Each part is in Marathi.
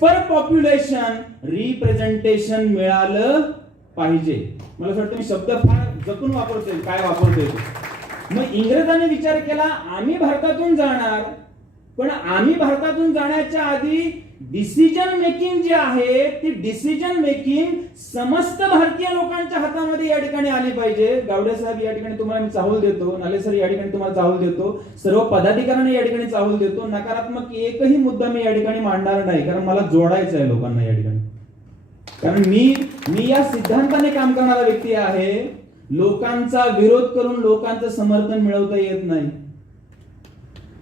पर पॉप्युलेशन रिप्रेझेंटेशन मिळालं पाहिजे. मला असं वाटतं मी शब्द फार जपून वापरतोय, काय वापरतोय. मग इंग्रजांनी विचार केला आम्ही भारतातून जाणार, पण आम्ही भारतातून जाण्याच्या आधी डिसिजन मेकिंग जी आहे ती डिसिजन मेकिंग समस्त भारतीय लोकांच्या हातामध्ये या ठिकाणी आली पाहिजे. गावडे साहेब या ठिकाणी तुम्हाला मी चाहूल देतो, नाले सर या ठिकाणी तुम्हाला चाहूल देतो, सर्व पदाधिकाऱ्यांना या ठिकाणी चाहूल देतो. नकारात्मक एकही मुद्दा मी या ठिकाणी मांडणार नाही, कारण मला जोडायचं आहे लोकांना या ठिकाणी. कारण मी या सिद्धांताने काम करणारा व्यक्ती आहे. लोकांचा विरोध करून लोकांचं समर्थन मिळवता येत नाही.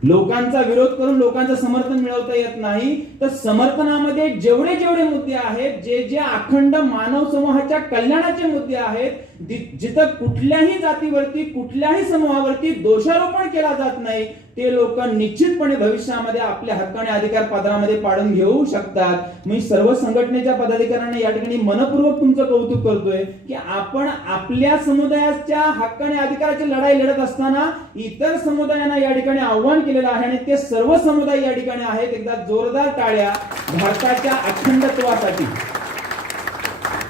लोकांचा विरोध करून लोकांचं समर्थन मिळवता येत नाही. तर समर्थनामध्ये जेवढे जेवढे मुद्दे आहेत, जे जे अखंड मानव समूहाच्या कल्याणाचे मुद्दे आहेत, जिथं कुठल्याही जातीवरती कुठल्याही समूहावरती दोषारोपण केला जात नाही, ते लोक निश्चितपणे भविष्यामध्ये आपल्या हक्क आणि अधिकार पदरामध्ये पाडून घेऊ शकतात. मी सर्व संघटनेच्या पदाधिकाऱ्यांना या ठिकाणी मनपूर्वक तुमचं कौतुक करतोय की आपण आपल्या समुदायाच्या हक्क आणि अधिकाराची लढाई लढत असताना इतर समुदायांना या ठिकाणी आव्हान केलेलं आहे आणि ते सर्व समुदाय या ठिकाणी आहेत. एकदा जोरदार टाळ्या भारताच्या अखंडत्वासाठी.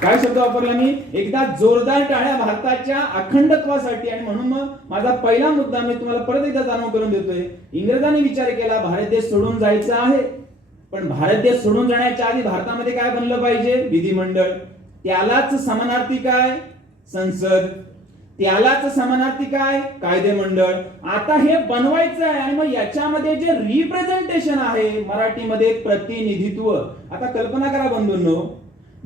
काय शब्द वापरला मी? एकदा जोरदार टाळ्या भारताच्या अखंडत्वासाठी. आणि म्हणून मग माझा पहिला मुद्दा मी तुम्हाला परत एकदा जाणून करून देतोय. इंग्रजांनी विचार केला भारत देश सोडून जायचं आहे, पण भारत देश सोडून जाण्याच्या आधी भारतामध्ये काय बनलं पाहिजे? विधिमंडळ. त्यालाच समानार्थी काय? संसद. त्यालाच समानार्थी काय? कायदेमंडळ. आता हे बनवायचं आहे आणि मग याच्यामध्ये जे रिप्रेझेंटेशन आहे, मराठीमध्ये प्रतिनिधित्व. आता कल्पना करा बंधूंनो,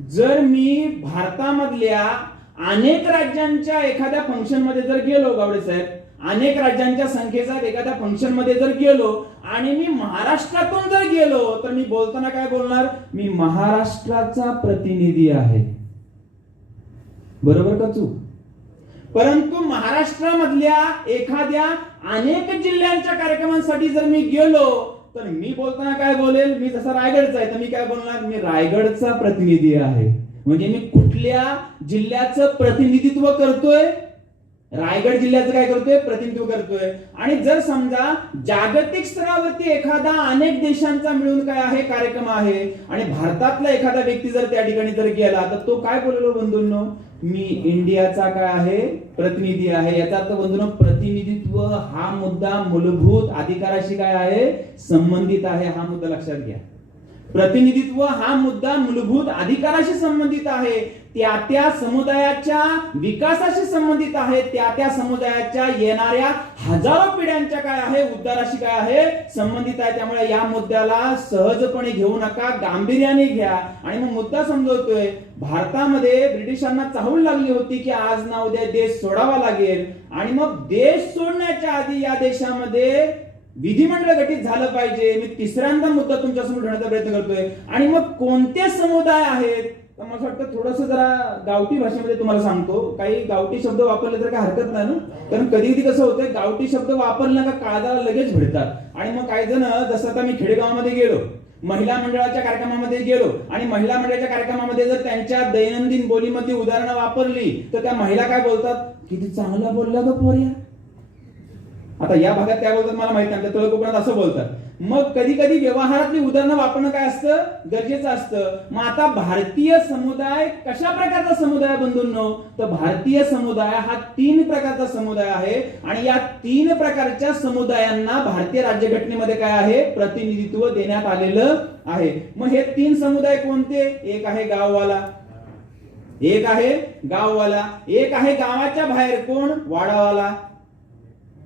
जर मी भारतामधल्या अनेक राज्यांच्या एखाद्या फंक्शन मध्ये जर गेलो, गावडे साहेब, अनेक राज्यांच्या संख्येचा एखाद्या फंक्शन मध्ये जर गेलो आणि मी महाराष्ट्रातून जर गेलो, तर मी बोलताना काय बोलणार? मी महाराष्ट्राचा प्रतिनिधी आहे. बरोबर का चूक? परंतु महाराष्ट्रामधल्या एखाद्या अनेक जिल्ह्यांच्या कार्यक्रमांसाठी जर मी गेलो, तर मी बोलताना काय बोलेल? मी जसा रायगडचा आहे तर मी काय बोलणार? मी रायगडचा प्रतिनिधी आहे. म्हणजे मी कुठल्या जिल्ह्याचं प्रतिनिधित्व करतोय? रायगड जिल्ह्याचं काय करतोय? प्रतिनिधित्व करतोय. आणि जर समजा जागतिक स्तरावरती एखादा अनेक देशांचा मिळून काय आहे कार्यक्रम आहे आणि भारतातला एखादा व्यक्ती जर त्या ठिकाणी जर गेला, तर तो काय बोललो बंधूंनो? मी इंडियाचा काय आहे? प्रतिनिधी आहे. याचा अर्थ बंधूंनो, प्रतिनिधित्व हा मुद्दा मूलभूत अधिकाराशी काय आहे? संबंधित आहे. हा मुद्दा लक्षात घ्या. प्रतिनिधित्व हा मुद्दा मूलभूत अधिकाराशी संबंधित आहे. त्या समुदायाच्या विकासाशी संबंधित आहे. त्या समुदायाच्या येणाऱ्या हजारो पिढ्यांच्या काय आहे? उद्धाराशी काय आहे? संबंधित आहे. त्यामुळे या मुद्द्याला सहजपणे घेऊ नका, गांभीर्याने घ्या. आणि मग मुद्दा समजवतोय, भारतामध्ये ब्रिटिशांना चाहूल लागली होती की आज ना उद्या देश सोडावा लागेल आणि मग देश सोडण्याच्या आधी या देशामध्ये विधिमंडळ गठीत झालं पाहिजे. मी तिसऱ्यांदा मुद्दा तुमच्यासमोर ठेवण्याचा प्रयत्न करतोय. आणि मग कोणते समुदाय आहेत? तर मला वाटतं थोडस जरा गावठी भाषेमध्ये तुम्हाला सांगतो. काही गावठी शब्द वापरले तर काय हरकत नाही ना, कारण कधी कधी कसं होतंय, गावठी शब्द वापरले का काळजाला लगेच भिडतात. आणि मग काही जण, जसं आता मी खेडेगावामध्ये गेलो, महिला मंडळाच्या कार्यक्रमामध्ये गेलो आणि महिला मंडळाच्या कार्यक्रमामध्ये जर त्यांच्या दैनंदिन बोलीमध्ये उदाहरणं वापरली तर त्या महिला काय बोलतात? किती चांगला बोलला ग पोरिया. आता या भागात काय बोलतात मला माहित नाही, तळ कोकणात असं बोलतात. मग कधी कधी व्यवहारातली उदाहरणं वापरणं काय असतं? गरजेचं असतं. मग आता भारतीय समुदाय कशा प्रकारचा समुदाय बंधूंनो? तर भारतीय समुदाय हा 3 प्रकारचा समुदाय आहे आणि या 3 प्रकारच्या समुदायांना भारतीय राज्यघटनेमध्ये काय आहे? प्रतिनिधित्व देण्यात आलेलं आहे. मग हे 3 समुदाय कोणते? एक आहे गाववाला, एक आहे गाववाला, एक आहे गावाच्या बाहेर कोण? वाडावाला,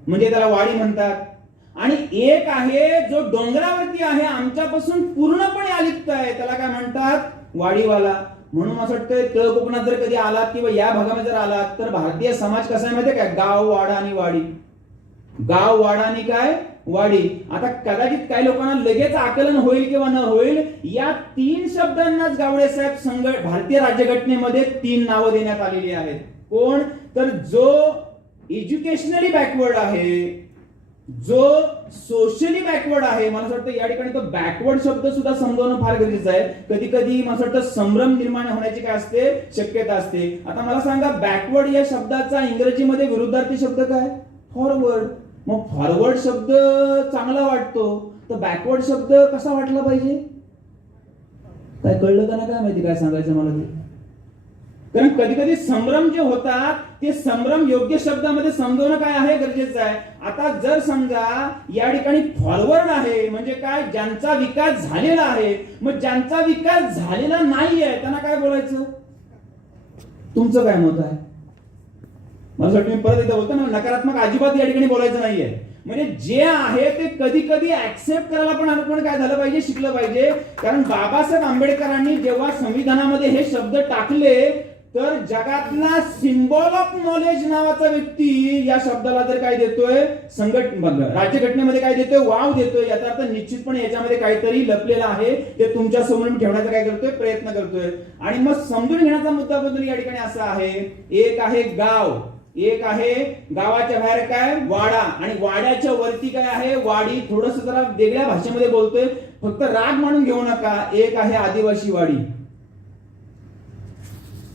म्हणजे त्याला वाडी म्हणतात. आणि एक आहे जो डोंगरावरती आहे, आमच्यापासून पूर्णपणे अलिप्त आहे, त्याला काय म्हणतात? वाडीवाला. म्हणून असं वाटतंय तळ कोकणात जर कधी आलात किंवा या भागामध्ये जर आलात तर भारतीय समाज कसा आहे माहितीये काय? गाव, वाडा आणि वाडी. गाव, वाडा आणि काय? वाडी. आता कदाचित काही लोकांना लगेच आकलन होईल किंवा न होईल, या 3 शब्दांनाच गावडे साहेब भारतीय राज्यघटनेमध्ये 3 नावं देण्यात आलेली आहेत. कोण? तर जो एज्युकेशनली बॅकवर्ड आहे, जो सोशली बॅकवर्ड आहे. मला असं वाटतं या ठिकाणी तो बॅकवर्ड शब्द सुद्धा समजावणं फार गरजेचं आहे. कधी कधी मला असं वाटतं संभ्रम निर्माण होण्याची काय असते? शक्यता असते. आता मला सांगा, बॅकवर्ड या शब्दाचा इंग्रजीमध्ये विरुद्धार्थी शब्द काय? फॉरवर्ड. मग फॉरवर्ड शब्द चांगला वाटतो, तर बॅकवर्ड शब्द कसा वाटला पाहिजे? काय कळलं का ना, काय माहिती काय सांगायचं मला ते. कारण कधी कधी संभ्रम जे होतात ते संभ्रम योग्य शब्दामध्ये समजवणं काय आहे गरजेचं आहे. आता जर समजा या ठिकाणी फॉरवर्ड आहे म्हणजे काय, ज्यांचा विकास झालेला आहे, मग ज्यांचा विकास झालेला नाहीये त्यांना काय बोलायचं? तुमचं काय मत आहे? मला वाटतं मी परत एकदा बोलतो ना, नकारात्मक अजिबात या ठिकाणी बोलायचं नाहीये. म्हणजे जे आहे ते कधी कधी ऍक्सेप्ट करायला पण आपण काय झालं पाहिजे, शिकलं पाहिजे. कारण बाबासाहेब आंबेडकरांनी जेव्हा संविधानामध्ये हे शब्द टाकले तर जगातला सिम्बॉल ऑफ नॉलेज नावाचा व्यक्ती या शब्दाला जर काय देतोय, राज्यघटनेमध्ये काय देतोय, वाव देतोय. याचा अर्थ निश्चितपणे याच्यामध्ये काहीतरी लपलेला आहे, ते तुमच्या समोर ठेवण्याचा काय करतोय, प्रयत्न करतोय. आणि मग समजून घेण्याचा मुद्दा बद्दल या ठिकाणी असा आहे, एक आहे गाव, एक आहे गावाच्या बाहेर काय वाडा, आणि वाड्याच्या वरती काय आहे वाडी. थोडस जरा वेगळ्या भाषेमध्ये बोलतोय, फक्त राग मानून घेऊ नका. एक आहे आदिवासी वाडी,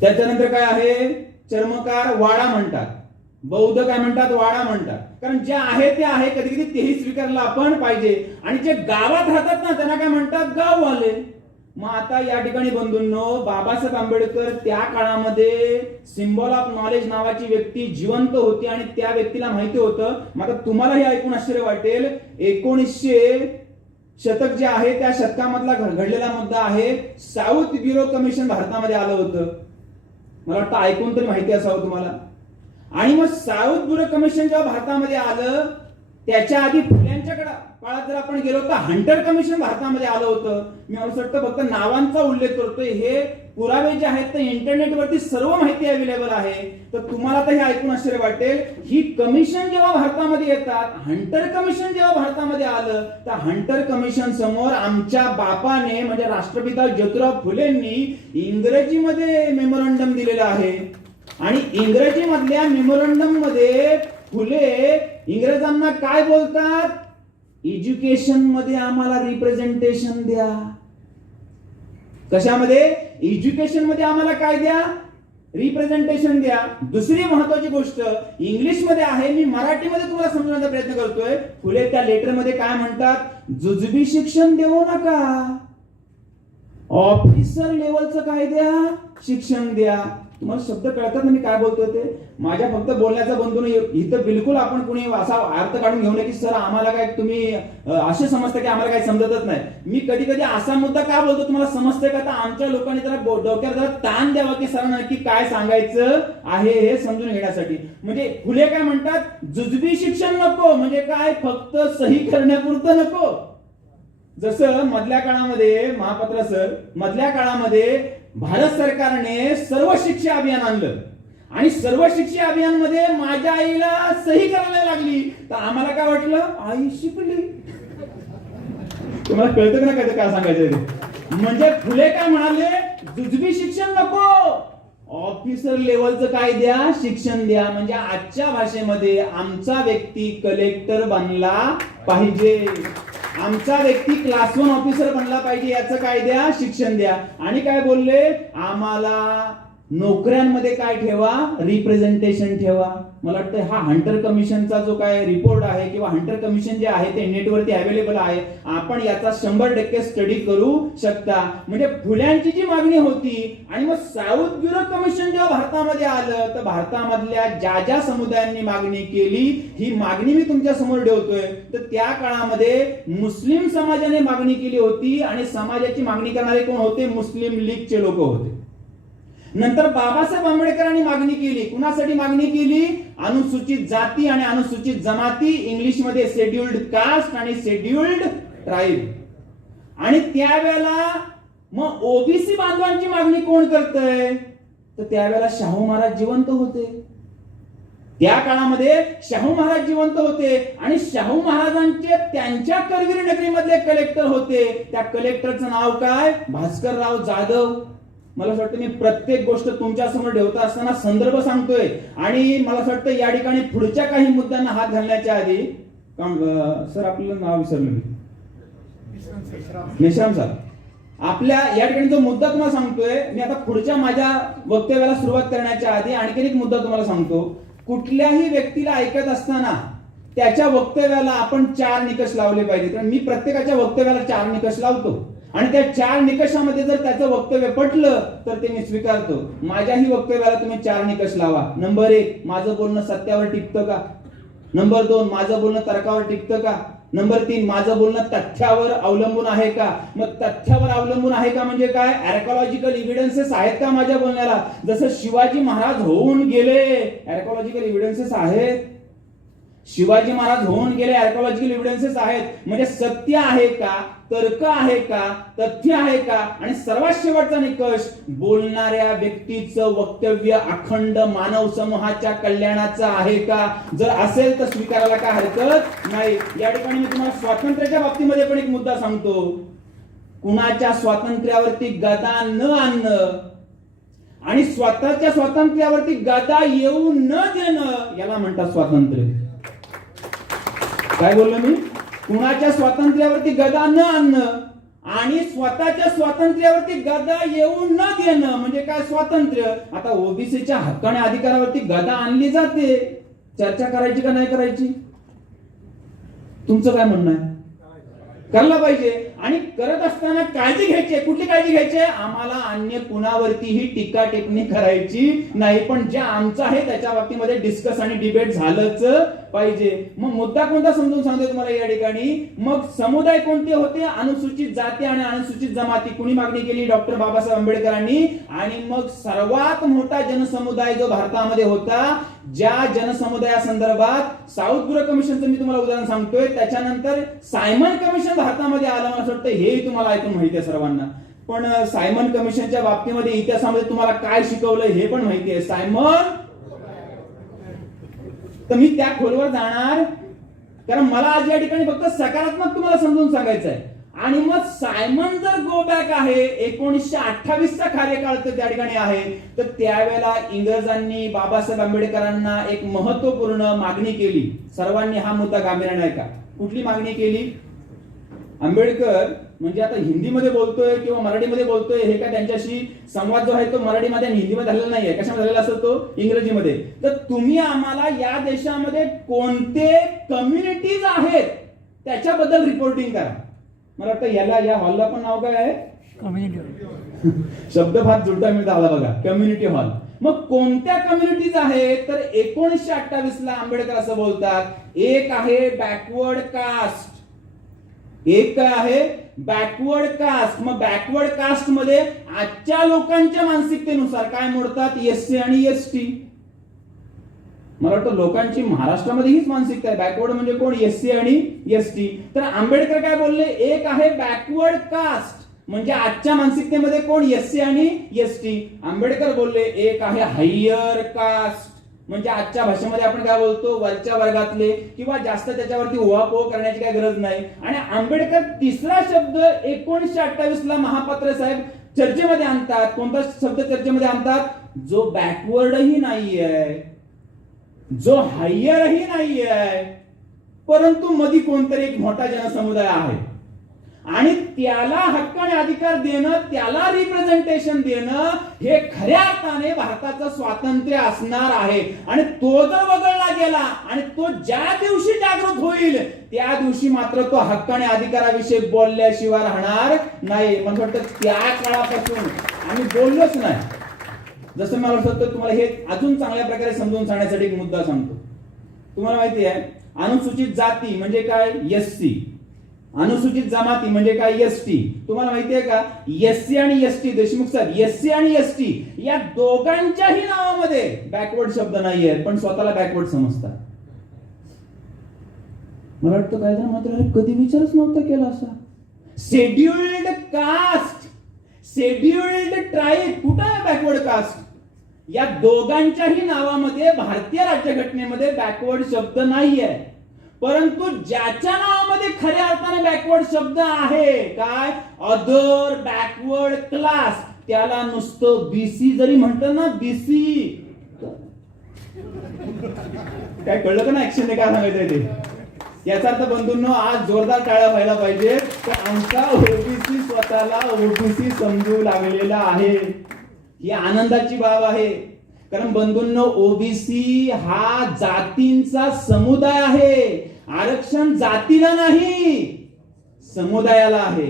त्याच्यानंतर काय आहे चर्मकार वाडा म्हणतात, बौद्ध काय म्हणतात, वाडा म्हणतात. कारण जे आहे ते आहे, कधी कधी तेही स्वीकारलं आपण पाहिजे. आणि जे गावात राहतात ना त्यांना काय म्हणतात, गाववाले. मग आता या ठिकाणी बंधूंनो, बाबासाहेब आंबेडकर त्या काळामध्ये सिम्बॉल ऑफ नॉलेज नावाची व्यक्ती जिवंत होती आणि त्या व्यक्तीला माहिती होतं. मग आता तुम्हाला हे ऐकून आश्चर्य वाटेल, 1900 शतक जे आहे त्या शतकामधला घडलेला मुद्दा आहे. साऊथ ब्युरो कमिशन भारतामध्ये आलं होतं, मला वाटतं ऐकून तरी माहिती असावं तुम्हाला. आणि मग साऊथ ब्युरो कमिशन जेव्हा भारतामध्ये आलं, त्याच्या आधी फुल्यांच्या काळात जर आपण गेलो तर हंटर कमिशन भारतामध्ये आलं होतं. मी असं वाटतं फक्त नावांचा उल्लेख करतोय, हे पुरावे जे आहेत ते इंटरनेटवरती सर्व माहिती अवेलेबल आहे. तर तुम्हाला तर हे ऐकून आश्चर्य वाटेल, ही कमिशन जेव्हा भारतामध्ये येतात, हंटर कमिशन जेव्हा भारतामध्ये आलं, तर हंटर कमिशन समोर आमच्या बापाने म्हणजे राष्ट्रपिता ज्योतिराव फुलेंनी इंग्रजीमध्ये मेमोरंडम दिलेला आहे. आणि इंग्रजी मधल्या मेमोरंडम मध्ये फुले इंग्रजांना काय बोलतात, एज्युकेशन मध्ये आम्हाला रिप्रेझेंटेशन द्या. कशामध्ये, एज्युकेशन मध्ये आम्हाला काय द्या, रिप्रेझेंटेशन द्या. दुसरी महत्वाची गोष्ट इंग्लिश मध्ये आहे, मी मराठीमध्ये तुम्हाला समजवण्याचा प्रयत्न करतोय. फुले त्या लेटर मध्ये काय म्हणतात, जुजबी शिक्षण देऊ नका, ऑफिसर लेवलचं काय द्या, शिक्षण द्या. तुम्हाला शब्द कळतात ना मी काय बोलतोय ते? माझ्या फक्त बोलण्याचा बंधू इथं बिलकुल आपण कुणी असा अर्थ काढून घेऊ नये की सर आम्हाला काय तुम्ही असे समजता की आम्हाला काही समजतच नाही. मी कधी कधी असा मुद्दा का बोलतो तुम्हाला समजतंय का? तर आमच्या लोकांनी जरा डोक्यात जरा ताण द्यावा की सर नक्की काय सांगायचं आहे हे समजून घेण्यासाठी. म्हणजे फुले काय म्हणतात, जुजबी शिक्षण नको, म्हणजे काय फक्त सही करण्यापुरतं नको. जसं मधल्या काळामध्ये महापात्र सर, मधल्या काळामध्ये भारत सरकारने सर्व शिक्षा अभियान आणलं आणि सर्व शिक्षा अभियान मध्ये माझ्या आईला सही करायला लागली, तर आम्हाला काय वाटलं, आई शिकली. तुम्हाला कळतं का नाही काय सांगायचं? म्हणजे फुले काय म्हणाले, जुजबी शिक्षण नको, ऑफिसर लेवलचं काय द्या, शिक्षण द्या. म्हणजे आजच्या भाषेमध्ये आमचा व्यक्ती कलेक्टर बनला पाहिजे, आमचा व्यक्ती क्लास 1 ऑफिसर बनला पाहिजे, याचं काय द्या, शिक्षण द्या. आणि काय बोलले, आम्हाला नोकऱ्यांमध्ये काय ठेवा, रिप्रेझेंटेशन ठेवा. मला वाटतं हा हंटर कमिशनचा जो काय रिपोर्ट आहे किंवा हंटर कमिशन जे आहे ते नेटवरती अवेलेबल आहे, आपण याचा 100% स्टडी करू शकता. म्हणजे फुल्यांची जी मागणी होती आणि मग साऊथ ब्युरो कमिशन जेव्हा भारतामध्ये आलं, तर भारतामधल्या ज्या ज्या समुदायांनी मागणी केली, ही मागणी मी तुमच्या समोर ठेवतोय. तर त्या काळामध्ये मुस्लिम समाजाने मागणी केली होती आणि समाजाची मागणी करणारे कोण होते, मुस्लिम लीगचे लोक होते. नंतर बाबासाहेब आंबेडकरांनी मागणी केली, कुणासाठी मागणी केली, अनुसूचित जाती आणि अनुसूचित जमाती, इंग्लिश मध्ये शेड्युल्ड कास्ट आणि शेड्युल्ड ट्राईब. आणि त्यावेळेला मग ओबीसी बांधवांची मागणी कोण करतंय, तर त्यावेळेला शाहू महाराज जिवंत होते. त्या काळामध्ये शाहू महाराज जिवंत होते आणि शाहू महाराजांचे त्यांच्या करवीर नगरीमधले कलेक्टर होते. त्या कलेक्टरचं नाव काय, भास्करराव जाधव. मला असं वाटतं मी प्रत्येक गोष्ट तुमच्या समोर ठेवता असताना संदर्भ सांगतोय. आणि मला असं वाटतं या ठिकाणी पुढच्या काही मुद्द्यांना हात घालण्याच्या आधी, सर आपलं नाव विसरलं मी, मेश्राम सर, आपल्या या ठिकाणी जो मुद्दा तुम्हाला सांगतोय, मी आता पुढच्या माझ्या वक्तव्याला सुरुवात करण्याच्या आधी आणखी एक मुद्दा तुम्हाला सांगतो. कुठल्याही व्यक्तीला ऐकत असताना त्याच्या वक्तव्याला आपण 4 निकष लावले पाहिजे. कारण मी प्रत्येकाच्या वक्तव्याला 4 निकष लावतो आणि त्या 4 निकषामध्ये जर त्याचं वक्तव्य पटलं तर ते मी स्वीकारतो. माझ्याही वक्तव्याला तुम्ही 4 निकष लावा. नंबर 1, माझं बोलणं सत्यावर टिकतं का? नंबर 2, माझं बोलणं तर्कावर टिकतं का? नंबर 3, माझं बोलणं तथ्यावर अवलंबून आहे का? मग तथ्यावर अवलंबून आहे का म्हणजे काय? आर्किओलॉजिकल एव्हिडन्सेस आहेत का माझ्या बोलण्याला? जसं शिवाजी महाराज होऊन गेले, आर्किओलॉजिकल एव्हिडन्सेस आहेत. शिवाजी महाराज होऊन गेले, आर्किओलॉजिकल एव्हिडन्सेस आहेत. म्हणजे सत्य आहे का, तर्क आहे का, तथ्य आहे का? आणि सर्वात शेवटचा निकष, बोलणाऱ्या व्यक्तीचं वक्तव्य अखंड मानव समूहाच्या कल्याणाचं आहे का? जर असेल तर स्वीकारायला काय हरकत नाही. या ठिकाणी मी तुम्हाला स्वातंत्र्याच्या बाबतीमध्ये पण एक मुद्दा सांगतो. कुणाच्या स्वातंत्र्यावरती गदा न आणणं आणि स्वतःच्या स्वातंत्र्यावरती गदा येऊ न देणं याला म्हणतात स्वातंत्र्य. काय बोललो मी? कुणाच्या स्वातंत्र्यावरती गदा न आणणं आणि स्वतःच्या स्वातंत्र्यावरती गदा येऊ न देणं म्हणजे काय स्वातंत्र्य. आता ओबीसीच्या हक्क आणि अधिकारावरती गदा आणली जाते, चर्चा करायची का नाही करायची? तुमचं काय म्हणणं आहे? करायला पाहिजे. आणि करत असताना काळजी घ्यायची. कुठली काळजी घ्यायची? आम्हाला अन्य कुणावरतीही टीका टिप्पणी करायची नाही, पण जे आमचं आहे त्याच्या बाबतीमध्ये डिस्कस आणि डिबेट झालंच पाहिजे. मग मुद्दा कोणता समजून सांगतो तुम्हाला या ठिकाणी. मग समुदाय कोणते होते? अनुसूचित जाती आणि अनुसूचित जमाती. कुणी मागणी केली? डॉक्टर बाबासाहेब आंबेडकरांनी. आणि मग सर्वात मोठा जनसमुदाय जो भारतामध्ये होता, ज्या जनसमुदायासंदर्भात साऊथ ब्युरो कमिशनचं मी तुम्हाला उदाहरण सांगतोय, त्याच्यानंतर सायमन कमिशन भारतामध्ये आलं. मला असं वाटतं हेही तुम्हाला ऐकून माहिती आहे सर्वांना. पण सायमन कमिशनच्या बाबतीमध्ये इतिहासामध्ये तुम्हाला काय शिकवलं हे पण माहिती आहे. सायमन, तर मी त्या खोलवर जाणार कारण मला आज या ठिकाणी फक्त सकारात्मक तुम्हाला समजून सांगायचं आहे. आणि मग सायमन जर गो बॅक आहे 1928चा कार्यकाळ त्या ठिकाणी आहे, तर त्यावेळेला इंग्रजांनी बाबासाहेब आंबेडकरांना एक महत्वपूर्ण मागणी केली. सर्वांनी हा मुद्दा गांभीर्याने ऐका. कुठली मागणी केली? आंबेडकर म्हणजे आता हिंदीमध्ये बोलतोय किंवा मराठीमध्ये बोलतोय हे काय त्यांच्याशी संवाद जो आहे तो मराठीमध्ये आणि हिंदीमध्ये झालेला नाहीये. कशामध्ये झालेला असेल तो? इंग्रजीमध्ये. तर तुम्ही आम्हाला या देशामध्ये कोणते कम्युनिटीज आहेत त्याच्याबद्दल रिपोर्टिंग करा. मला वाटतं याला या हॉलला पण नाव काय आहे? कम्युनिटी. शब्द फार जुळता मिळता आला बघा, कम्युनिटी हॉल. मग कोणत्या कम्युनिटीज आहेत? तर 1928 ला आंबेडकर असं बोलतात, एक आहे बॅकवर्ड कास्ट. एक काय आहे? Backward caste. मग बॅकवर्ड कास्ट मध्ये आजच्या लोकांच्या मानसिकतेनुसार काय मोडतात? एससी आणि एसटी. मला वाटतं लोकांची महाराष्ट्रामध्ये हीच मानसिकता आहे. बॅकवर्ड म्हणजे कोण? एससी आणि एसटी. तर आंबेडकर काय बोलले? एक आहे बॅकवर्ड कास्ट म्हणजे आजच्या मानसिकतेमध्ये कोण? एससी आणि एसटी. आंबेडकर बोलले एक आहे हायर कास्ट म्हणजे आजच्या भाषेमध्ये आपण काय बोलतो? वरच्या वर्गातले, किंवा जास्त त्याच्यावरती उहापोह करण्याची काय गरज नाही. आणि आंबेडकर तिसरा शब्द 1928 ला महापात्र साहेब चर्चेमध्ये आणतात. कोणता शब्द चर्चेमध्ये आणतात? जो बॅकवर्डही नाहीये, जो हायरही नाहीये, परंतु मध्ये कोणतरी एक मोठा जनसमुदाय आहे आणि त्याला हक्क आणि अधिकार देणं, त्याला रिप्रेझेंटेशन देणं हे खऱ्या अर्थाने भारताचं स्वातंत्र्य असणार आहे. आणि तो जर वगळला गेला आणि तो ज्या दिवशी जागृत होईल त्या दिवशी मात्र तो हक्क आणि अधिकाराविषयी बोलल्याशिवाय राहणार नाही. मला वाटतं त्या काळापासून आम्ही बोललोच नाही. जसं मला वाटतं तुम्हाला हे अजून चांगल्या प्रकारे समजून सांगण्यासाठी एक मुद्दा सांगतो. तुम्हाला माहिती आहे अनुसूचित जाती म्हणजे काय? एससी. अनुसूचित जमाती म्हणजे काय? एसटी. तुम्हाला माहिती आहे का एससी आणि एसटी, देशमुख सर, एससी आणि एसटी या दोघांच्याही नावामध्ये बॅकवर्ड शब्द नाहीये, पण स्वतःला बॅकवर्ड समजतात. मला वाटतं काय जण मात्र कधी विचारच नव्हता केला असा. शेड्युल्ड कास्ट, शेड्युल्ड ट्राईब, कुठं आहे बॅकवर्ड कास्ट? या दोघांच्याही नावामध्ये भारतीय राज्यघटनेमध्ये बॅकवर्ड शब्द नाहीये. परंतु ज्याच्या नावामध्ये खऱ्या अर्थाने बॅकवर्ड शब्द आहे काय? अदर बॅकवर्ड क्लास, त्याला नुसतं बीसी जरी म्हणतात ना, बीसी. काय कळलं का ना ऍक्शन काय सांगायचंय ते? याचा अर्थ बंधूंनो आज जोरदार टाळ्या व्हायला पाहिजे. तर आमचा ओबीसी स्वतःला ओबीसी समजू लागलेला आहे. ही आनंदाची बाब आहे. कारण बंधूंनो ओबीसी हा जातींचा समुदाय आहे. आरक्षण जातीला नाही, समुदायाला आहे.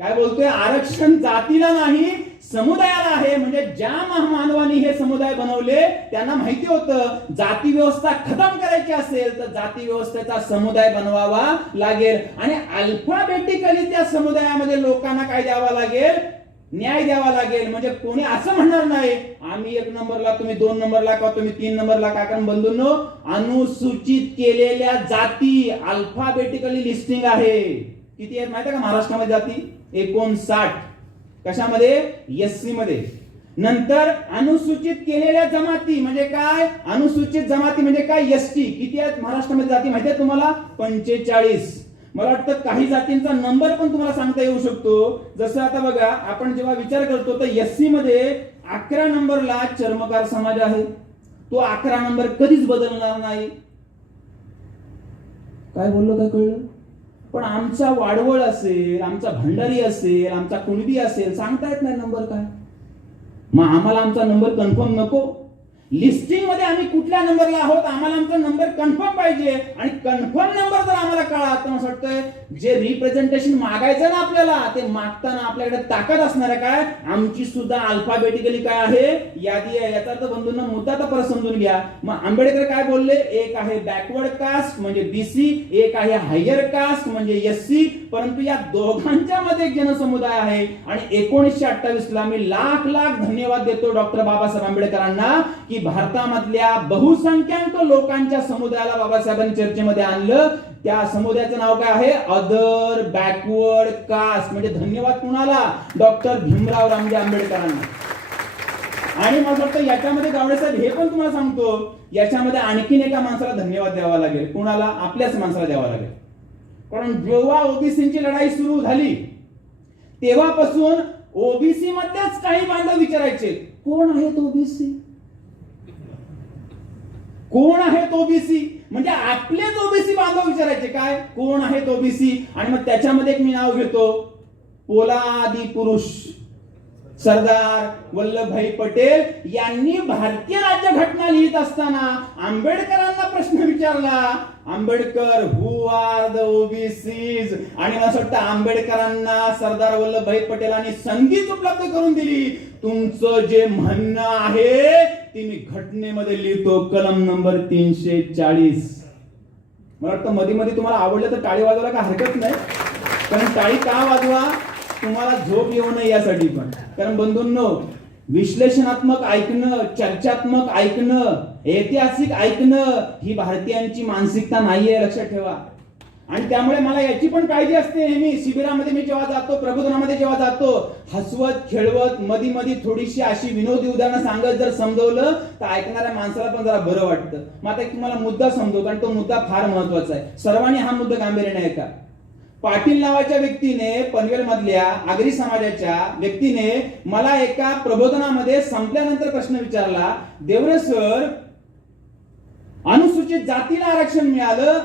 काय बोलतोय? आरक्षण जातीला नाही समुदायाला आहे. म्हणजे ज्या महामानवानी हे समुदाय बनवले त्यांना माहिती होतं जाती व्यवस्था खतम करायची असेल तर जाती व्यवस्थेचा समुदाय बनवावा लागेल आणि अल्फाबेटिकली त्या समुदायामध्ये लोकांना काय द्यावा लागेल? न्याय द्यावा लागेल. म्हणजे कोणी असं म्हणणार नाही आम्ही 1 नंबरला, तुम्ही 2 नंबरला किंवा तुम्ही 3 नंबरला. कारण बंधूंनो, अनुसूचित केलेल्या जाती अल्फाबेटिकली लिस्टिंग आहे. किती आहेत माहिती आहे का महाराष्ट्रामध्ये जाती? 59. कशामध्ये? एससी मध्ये. नंतर अनुसूचित केलेल्या जमाती म्हणजे काय? अनुसूचित जमाती म्हणजे काय? एसटी. किती आहेत महाराष्ट्रामध्ये जाती माहिती आहे तुम्हाला? 45. मला वाटतं काही जातींचा नंबर पण तुम्हाला सांगता येऊ शकतो. जसं आता बघा, आपण जेव्हा विचार करतो तर एससी मध्ये 11 नंबरला चर्मकार समाज आहे. तो 11 नंबर कधीच बदलणार नाही. काय बोललो? काय कळलं? पण आमचा वाडवळ असेल, आमचा भंडारी असेल, आमचा कुणबी असेल, सांगता येत नाही नंबर काय. मग आम्हाला आमचा नंबर कन्फर्म नको. लिस्टिंग मध्ये आम्ही कुठल्या नंबरला आहोत आम्हाला आमचा नंबर कन्फर्म पाहिजे. आणि कन्फर्म नंबर जर आम्हाला कळला तर असं वाटतंय जे रिप्रेझेंटेशन मागायचं ना आपल्याला, ते मागताना आपल्याकडे ताकद असणार आहे. काय? आमची सुद्धा अल्फाबेटिकली काय आहे? यादी आहे. याचा अर्थ बंधूंना मुद्दा तर परत समजून घ्या. मग आंबेडकर काय बोलले? एक आहे बॅकवर्ड कास्ट म्हणजे बीसी, एक आहे हायर कास्ट म्हणजे एससी. परंतु या दोघांच्या मध्ये एक जनसमुदाय आहे. आणि 1928 ला मी लाख लाख धन्यवाद देतो डॉक्टर बाबासाहेब आंबेडकरांना की भारतामधल्या बहुसंख्याक लोकांच्या समुदायाला बाबासाहेबांनी चर्चेमध्ये आणलं. त्या समुदायाचं नाव काय आहे? Other backward caste. म्हणजे धन्यवाद कुणाला? डॉक्टर भीमराव रामजी आंबेडकरांना. आणि मला वाटतं याच्यामध्ये गावडे साहेब हे पण तुम्हाला सांगतो, याच्यामध्ये आणखीन एका माणसाला धन्यवाद द्यावा लागेल. कुणाला? आपल्याच माणसाला द्यावा लागेल. कारण जेव्हा ओबीसीची लढाई सुरू झाली तेव्हापासून ओबीसी मध्येच काही बांधव विचारायचे कोण आहेत ओबीसी, कोण आहेत ओबीसी. म्हणजे आपलेच ओबीसी बांधव विचारायचे काय कोण आहेत ओबीसी. आणि मग त्याच्यामध्ये एक मी नाव घेतो, पोलादी पुरुष सरदार वल्लभभाई पटेल यांनी भारतीय राज्यघटना लिहित असताना आंबेडकरांना प्रश्न विचारला, आंबेडकर हु आर द ओबीसीज. आणि असं वाटतं आंबेडकरांना सरदार वल्लभभाई पटेलांनी संधीच उपलब्ध करून दिली. तुमचं जे म्हणणं आहे ते मी घटनेमध्ये लिहितो, कलम नंबर 340. मला वाटतं मध्ये मध्ये तुम्हाला आवडलं तर टाळी वाजवायला काय हरकत नाही. कारण टाळी का वाजवा? तुम्हाला झोप येऊ नये यासाठी पण. कारण बंधूंनो, विश्लेषणात्मक ऐकणं, चर्चात्मक ऐकणं, ऐतिहासिक ऐकणं ही भारतीयांची मानसिकता नाहीये, लक्षात ठेवा. आणि त्यामुळे मला याची पण काळजी असते नेहमी. शिबिरामध्ये मी जेव्हा जातो, प्रबोधनामध्ये जेव्हा जातो, हसवत खेळवत मधी मधी थोडीशी अशी विनोदी उदाहरणं सांगत जर समजवलं तर ऐकणाऱ्या माणसाला पण जरा बरं वाटतं. मग आता एक तुम्हाला मुद्दा समजवतो आणि तो मुद्दा फार महत्वाचा आहे. सर्वांनी हा मुद्दा गांभीर्याने ऐका. पाटील नावाच्या व्यक्तीने, पनवेल मधल्या आगरी समाजाच्या व्यक्तीने मला एका प्रबोधनामध्ये संपल्यानंतर प्रश्न विचारला, देवरे सर, अनुसूचित जातीला आरक्षण मिळालं,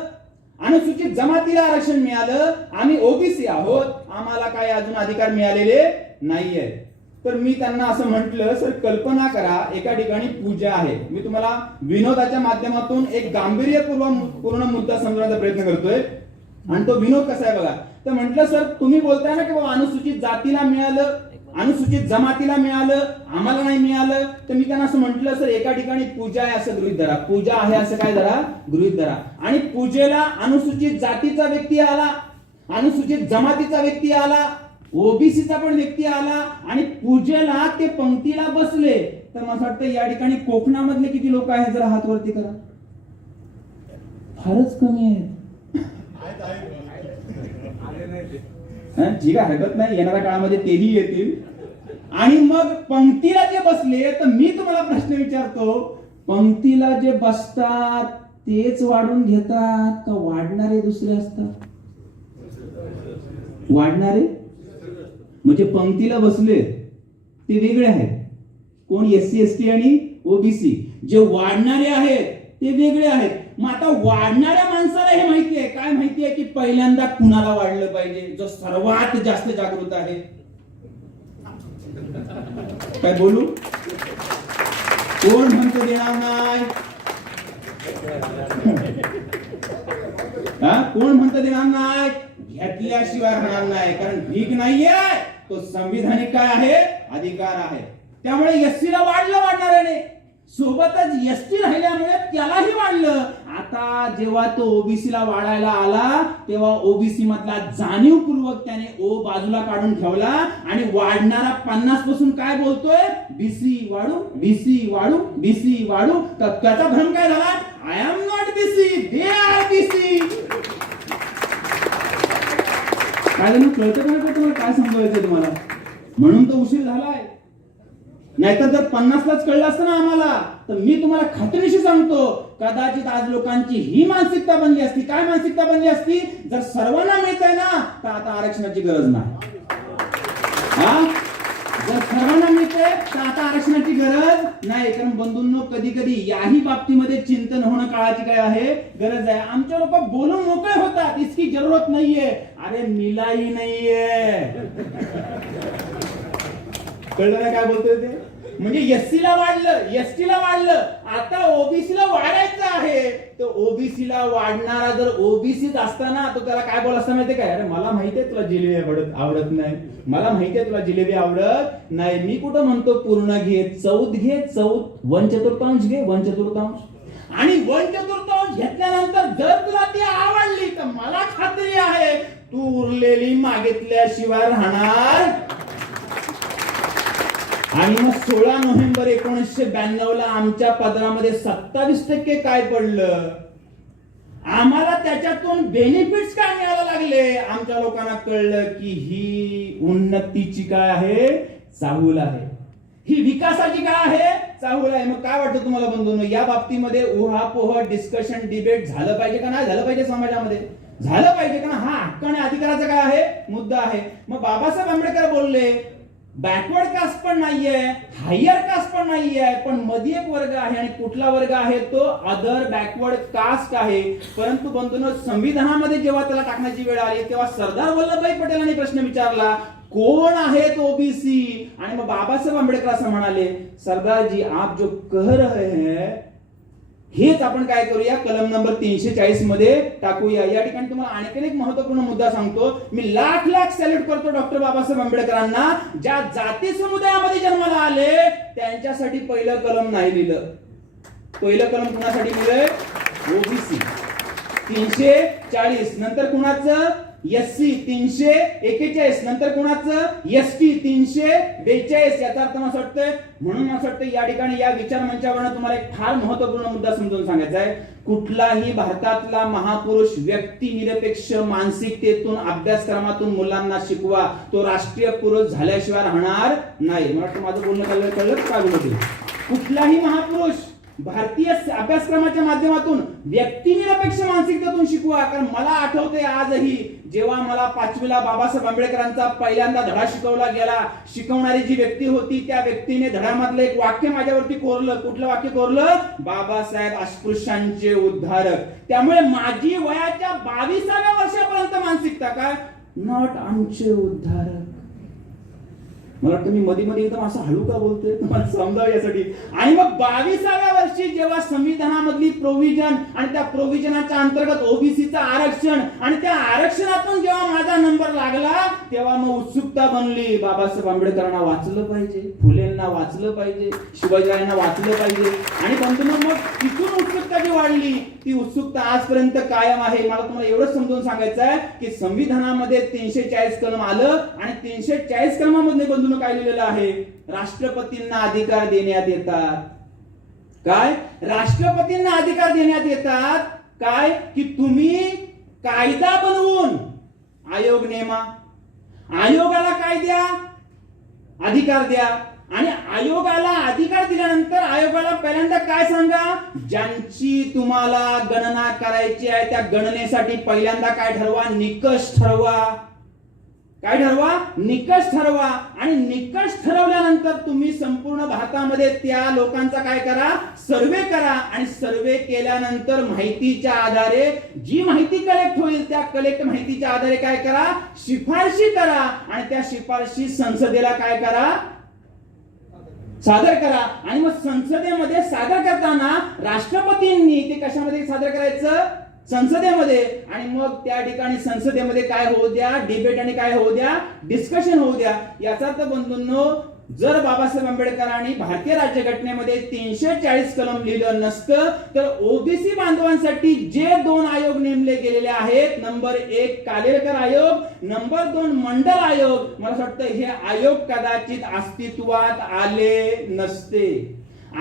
अनुसूचित जमातीला आरक्षण मिळालं, आम्ही ओबीसी आहोत, आम्हाला काय अजून अधिकार मिळालेले नाहीये. तर मी त्यांना असं म्हटलं, सर कल्पना करा एका ठिकाणी पूजा आहे. मी तुम्हाला विनोदाच्या माध्यमातून एक गांभीर्यपूर्ण मुद्दा समजवण्याचा प्रयत्न करतोय. आणि तो विनोद कसा आहे बघा. तर म्हटलं सर तुम्ही बोलताय ना की बाबा अनुसूचित जातीला मिळालं, अनुसूचित जमातीला मिळालं, आम्हाला नाही मिळालं. तर मी त्यांना असं म्हटलं, सर एका ठिकाणी पूजा आहे असं गृहीत धरा, पूजा आहे असं काय धरा, गृहीत धरा. आणि पूजेला अनुसूचित जातीचा व्यक्ती आला, अनुसूचित जमातीचा व्यक्ती आला, ओबीसीचा पण व्यक्ती आला आणि पूजेला ते पंक्तीला बसले. तर मला वाटतं या ठिकाणी कोकणामधले किती लोक आहेत जरा हात वरती करा. फारच कमी आहेत. ठीक आहे, हरकत नाही, येणाऱ्या काळामध्ये तेही येतील. आणि मग पंक्तीला जे बसले, तर मी तुम्हाला प्रश्न विचारतो, पंक्तीला जे बसतात तेच वाढून घेतात का वाढणारे दुसरे असतात? वाढणारे म्हणजे पंक्तीला बसले ते वेगळे आहेत. कोण? एससी एसटी आणि ओबीसी. जे वाढणारे आहेत ते वेगळे आहेत. मग आता वाढणाऱ्या माणसाला हे माहिती आहे, काय माहिती आहे की पहिल्यांदा कुणाला वाढलं पाहिजे, जो सर्वात जास्त जागृत आहे. काय बोलू? कोण म्हणतं देणार नाही? कोण म्हणतं देणार नाही? घेतल्याशिवाय राहणार नाही, कारण भीक नाहीये, तो संविधानिक काय आहे, अधिकार आहे. त्यामुळे एससीला वाढणार आहे, सोबतच एसटी राहिल्यामुळे त्यालाही वाढलं. आता जेव्हा तो ओबीसीला वाढायला आला तेव्हा ओबीसी मधला जाणीवपूर्वक त्याने ओ बाजूला काढून ठेवला आणि वाढणारा 50 पासून काय बोलतोय, बीसी वाढू, बीसी वाढू, बीसी वाढू. तर त्याचा भ्रम काय झाला, I am not BC, they are BC. काय झालं कळतं का तुम्हाला, काय समजायचं तुम्हाला, म्हणून तो उशीर झालाय. नाहीतर जर 50लाच कळलं असतं ना आम्हाला, तर मी तुम्हाला खात्रीशी सांगतो कदाचित आज लोकांची ही मानसिकता बनली असती. काय मानसिकता बनली असती, जर सर्वांना मिळत आहे ना तर आता आरक्षणाची गरज नाही. जर सर्वांना मिळतंय तर आता आरक्षणाची गरज नाही. कारण बंधूंनो, कधी कधी याही बाबतीमध्ये चिंतन होणं काळाची काय आहे, गरज आहे. आमचे लोक बोलून मोकळे होतात, इसकी जरूरत नाहीये. अरे मिलाई नाहीये. कळलं ना काय बोलतोय ते, म्हणजे एससीला वाढलं, एसटीला वाढलं, आता ओबीसीला वाढायचं आहे. तर ओबीसीला वाढणारा जर ओबीसीच असताना तो त्याला काय बोल असता माहितीये काय, अरे मला माहितीये तुला जिलेबी आवडत नाही, मला माहितीये तुला जिलेबी आवडत नाही, मी कुठं म्हणतो पूर्ण घे, चौथ घे, चौथ 1/4 घे, 1/4. आणि 1/4 घेतल्यानंतर जर तुला ती आवडली तर मला खात्री आहे तू उरलेली मागितल्याशिवाय राहणार. आणि मग 16 नोव्हेंबर 1992 आमच्या पदरामध्ये 27% काय पडलं, आम्हाला त्याच्यातून बेनिफिट्स काय मिळायला लागले. आमच्या लोकांना कळलं की ही उन्नतीची काय आहे, चाहूल आहे, ही विकासाची काय आहे, चाहूल आहे. मग काय वाटतं तुम्हाला बंधूंनो, या बाबतीमध्ये उहापोह डिस्कशन डिबेट झालं पाहिजे का नाही झालं पाहिजे, समाजामध्ये झालं पाहिजे का. हा हक्क आणि अधिकाराचा काय आहे, मुद्दा आहे. मग बाबासाहेब आंबेडकर बोलले बॅकवर्ड कास्ट पण नाहीये, हायर कास्ट पण नाहीये, पण मध्ये एक वर्ग आहे. आणि कुठला वर्ग आहे तो, अदर बॅकवर्ड कास्ट आहे. परंतु बंधूंनो, संविधानामध्ये जेव्हा त्याला टाकण्याची वेळ आली तेव्हा सरदार वल्लभभाई पटेलांनी प्रश्न विचारला, कोण आहेत ओबीसी. आणि मग बाबासाहेब आंबेडकर असं म्हणाले, सरदारजी आप जो कह रहे हैं हेच आपण काय करूया, कलम नंबर 340 मध्ये टाकूया. या ठिकाणी तुम्हाला आणखी एक महत्त्वपूर्ण मुद्दा सांगतो. मी लाख सॅल्यूट करतो डॉक्टर बाबासाहेब आंबेडकरांना, ज्या जाती समुदायामध्ये जन्माला आले त्यांच्यासाठी पहिलं कलम नाही लिहिलं. पहिलं कलम कुणासाठी लिहिलंय, ओबीसी 340, नंतर कुणाचं, एससी 341, नंतर कुणाचं, एसटी 342. याचा अर्थ मला वाटतंय, म्हणून असं वाटतं या ठिकाणी या विचार मंचावरून तुम्हाला एक फार महत्त्वपूर्ण मुद्दा समजून सांगायचा आहे. कुठलाही भारतातला महापुरुष व्यक्ती निरपेक्ष मानसिकतेतून अभ्यासक्रमातून मुलांना शिकवा, तो राष्ट्रीय पुरुष झाल्याशिवाय राहणार नाही. मला वाटतं माझं बोलणं कळलं का गोष्टी. कुठलाही महापुरुष भारतीय अभ्यासक्रमाच्या माध्यमातून व्यक्तिनिरपेक्ष मानसिकतेतून शिकवा. कारण मला आठवते आजही, जेव्हा मला 5वीला बाबासाहेब आंबेडकरांचा पहिल्यांदा धडा शिकवला गेला, शिकवणारी जी व्यक्ती होती त्या व्यक्तीने धड्यामधलं एक वाक्य माझ्यावरती कोरलं. कुठलं वाक्य कोरलं, बाबासाहेब अस्पृश्यांचे उद्धारक. त्यामुळे माझी वयाच्या 22व्या वर्षापर्यंत मानसिकता काय, नॉट आमचे उद्धारक. मला वाटतं मी मध्ये एकदम असं हळू का बोलतोय तुम्हाला समजावं यासाठी. आणि मग 22व्या वर्षी जेव्हा संविधानामधली प्रोव्हिजन आणि त्या प्रोव्हिजनाच्या अंतर्गत ओबीसीचं आरक्षण आणि त्या आरक्षणातून जेव्हा माझा नंबर लागला तेव्हा मग उत्सुकता बनली, बाबासाहेब आंबेडकरांना वाचलं पाहिजे, फुलेंना वाचलं पाहिजे, शिवाजीरावांना वाचलं पाहिजे. आणि मग तिथून उत्सुकता जी वाढली ती उत्सुकता आजपर्यंत कायम आहे. मला तुम्हाला एवढंच समजून सांगायचं आहे की संविधानामध्ये 340 कलम आलं आणि 340 कलमामध्ये बंधून काय लिहिलेलं आहे, राष्ट्रपतींना अधिकार देण्यात येतात. काय, राष्ट्रपतींना अधिकार देण्यात येतात. काय की तुम्ही कायदा बनवून आयोग नेमा, आयोगाला काय द्या, अधिकार द्या. आणि आयोगाला अधिकार दिल्यानंतर आयोगाला पहिल्यांदा काय सांगा, ज्यांची तुम्हाला गणना करायची आहे त्या गणनेसाठी पहिल्यांदा काय ठरवा, निकष ठरवा. काय ठरवा, निकष ठरवा. आणि निकष ठरवल्यानंतर तुम्ही संपूर्ण भारतामध्ये त्या लोकांचा काय करा, सर्वे करा. आणि सर्वे केल्यानंतर माहितीच्या आधारे जी माहिती कलेक्ट होईल त्या कलेक्ट माहितीच्या आधारे काय करा, शिफारशी करा. आणि त्या शिफारशी संसदेला काय करा, सादर करा. आणि मग संसदेमध्ये सादर करताना राष्ट्रपतींनी ते कशामध्ये सादर करायचं, संसदेमध्ये, आणि मग त्या ठिकाणी संसदेमध्ये काय होऊ द्या, डिबेट आणि काय होऊ द्या, डिस्कशन होऊ द्या. याचा अर्थ बंधूंनो, जर बाबासाहेब आंबेडकरांनी भारतीय राज्यघटनेमध्ये 340 कलम लिहिलं नसतं तर ओबीसी बांधवांसाठी जे 2 आयोग नेमले गेलेले आहेत, नंबर 1 कालेलकर आयोग, नंबर 2 मंडल आयोग, मला असं वाटतं हे आयोग कदाचित अस्तित्वात आले नसते.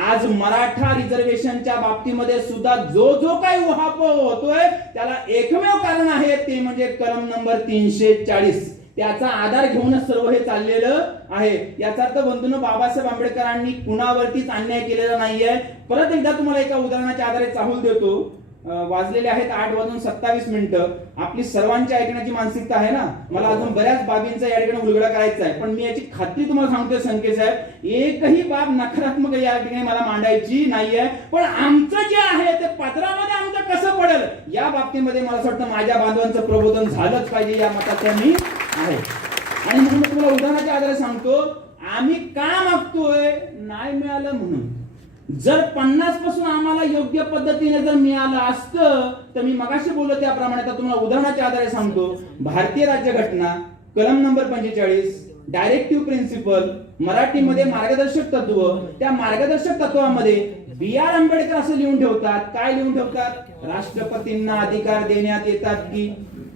आज मराठा रिझर्वेशनच्या बाबतीमध्ये सुद्धा जो काही उहापोह होतोय त्याला एकमेव कारण आहे, ते म्हणजे कलम नंबर 340. त्याचा आधार घेऊनच सर्व हे चाललेलं आहे. याचा अर्थ बंधूंनो, बाबासाहेब आंबेडकरांनी कुणावरतीच अन्याय केलेला नाहीये. परत एकदा तुम्हाला एका उदाहरणाच्या आधारे चाहूल देतो. वाजलेले आहेत 8:27. आपली सर्वांची ऐकण्याची मानसिकता आहे ना. मला अजून बऱ्याच बाबींचा या ठिकाणी उलगडा करायचा आहे, पण मी याची खात्री तुम्हाला सांगतोय संकेत साहेब, एकही बाब नकारात्मक या ठिकाणी मला मांडायची नाहीये. पण आमचं जे आहे ते पत्रामध्ये आमचं कसं पडेल या बाबतीमध्ये मला असं वाटतं माझ्या बांधवांचं प्रबोधन झालंच पाहिजे, या मताचा मी आहे. आणि म्हणून मी तुम्हाला उदाहरणाच्या आधारे सांगतो, आम्ही का मागतोय, नाही मिळालं म्हणून. जर 50 पासून आम्हाला योग्य पद्धतीने जर मिळालं असतं तर मी मगाशी बोललो त्याप्रमाणे आता तुम्हाला उदाहरणाच्या आधारे सांगतो. भारतीय राज्यघटना कलम नंबर 45 डायरेक्टिव्ह प्रिन्सिपल, मराठीमध्ये मार्गदर्शक तत्व, त्या मार्गदर्शक तत्वामध्ये B.R. आंबेडकर असं लिहून ठेवतात. काय लिहून ठेवतात? राष्ट्रपतींना अधिकार देण्यात येतात की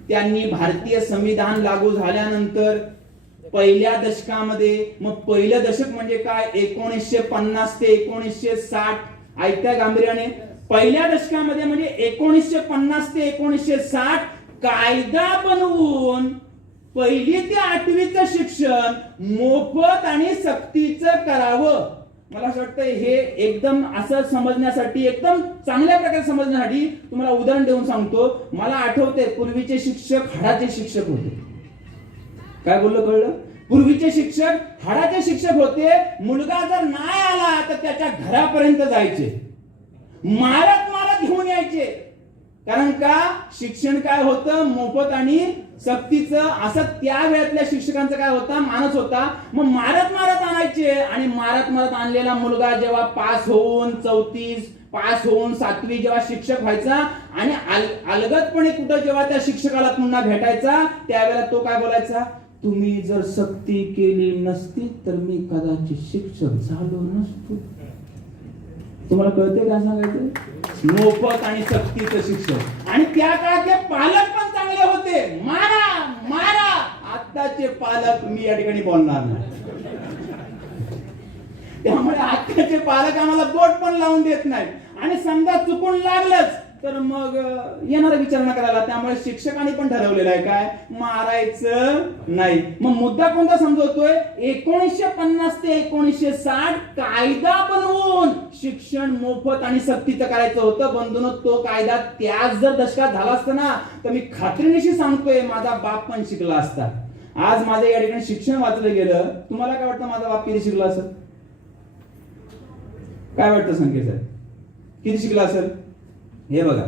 त्यांनी भारतीय संविधान लागू झाल्यानंतर पहिल्या दशकामध्ये, मग पहिलं दशक म्हणजे काय, 1950 ते 1960, ऐकत्या गांभीर्याने, पहिल्या दशकामध्ये म्हणजे 1950 ते 1960 कायदा बनवून 1ली ते 8वीचं शिक्षण मोफत आणि सक्तीचं करावं. मला असं वाटतं हे एकदम असं समजण्यासाठी, एकदम चांगल्या प्रकारे समजण्यासाठी तुम्हाला उदाहरण देऊन सांगतो. मला आठवते पूर्वीचे शिक्षक हाडाचे शिक्षक होते. काय बोललो कळलं? पूर्वीचे शिक्षक हाडाचे शिक्षक होते. मुलगा जर नाही आला तर त्याच्या घरापर्यंत जायचे, मारत मारत घेऊन यायचे. कारण का शिक्षण काय होतं, मोफत आणि सक्तीचं, असं त्या वेळातल्या शिक्षकांचा काय होता, मानस होता. मग मारत मारत आणायचे, आणि मारत मारत आणलेला मुलगा जेव्हा पास होऊन 34 पास होऊन 7वी जेव्हा शिक्षक व्हायचा आणि अलगदपणे कुठं जेव्हा त्या शिक्षकाला पुन्हा भेटायचा, त्यावेळेला तो काय बोलायचा, तुम्ही जर सक्ती केली नसती तर मी कदाचित शिक्षक झालो नसतो. तुम्हाला कळते काय सांगायचं? मोफत आणि सक्तीचं शिक्षण. आणि त्या काळातले पालक पण चांगले होते, मारा मारा. आताचे पालक मी या ठिकाणी बोलणार नाही. त्यामुळे आताचे पालक आम्हाला बोट पण लावून देत नाहीत, आणि समजा चुकून लागलंच तर मग येणारा विचारणा करायला. त्यामुळे शिक्षकांनी पण ठरवलेलं आहे काय, मारायचं नाही. मग मुद्दा कोणता समजवतोय, 1950 ते 1960 कायदा बनवून शिक्षण मोफत आणि सक्तीचं करायचं होतं. बंधूंनो, तो कायदा त्याच जर दशकात झाला असता ना तर मी खात्रीनिशी सांगतोय माझा बाप पण शिकला असता. आज माझं या ठिकाणी शिक्षण वाचलं गेलं. तुम्हाला काय वाटतं माझा बाप किती शिकला असेल? काय वाटतं संकेत साहेब, किती शिकला असेल? हे बघा,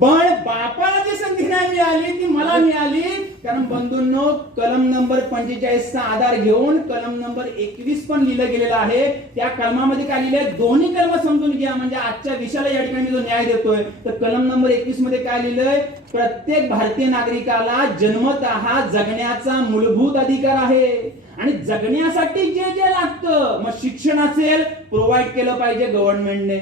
पण बापाला जी संधी नाही मिळाली ती मला मिळाली. कारण बंधूंनो, कलम नंबर 45 चा आधार घेऊन कलम नंबर 21 पण लिहिलं गेलेलं आहे. त्या कलमामध्ये काय लिहिलंय, दोन्ही कलम समजून घ्या म्हणजे आजच्या विषयाला या ठिकाणी मी जो न्याय देतोय. तर कलम नंबर 21 मध्ये काय लिहिलंय, प्रत्येक भारतीय नागरिकाला जन्मतः जगण्याचा मूलभूत अधिकार आहे, आणि जगण्यासाठी जे जे लागतं, मग शिक्षण असेल प्रोव्हाइड केलं पाहिजे गव्हर्नमेंटने,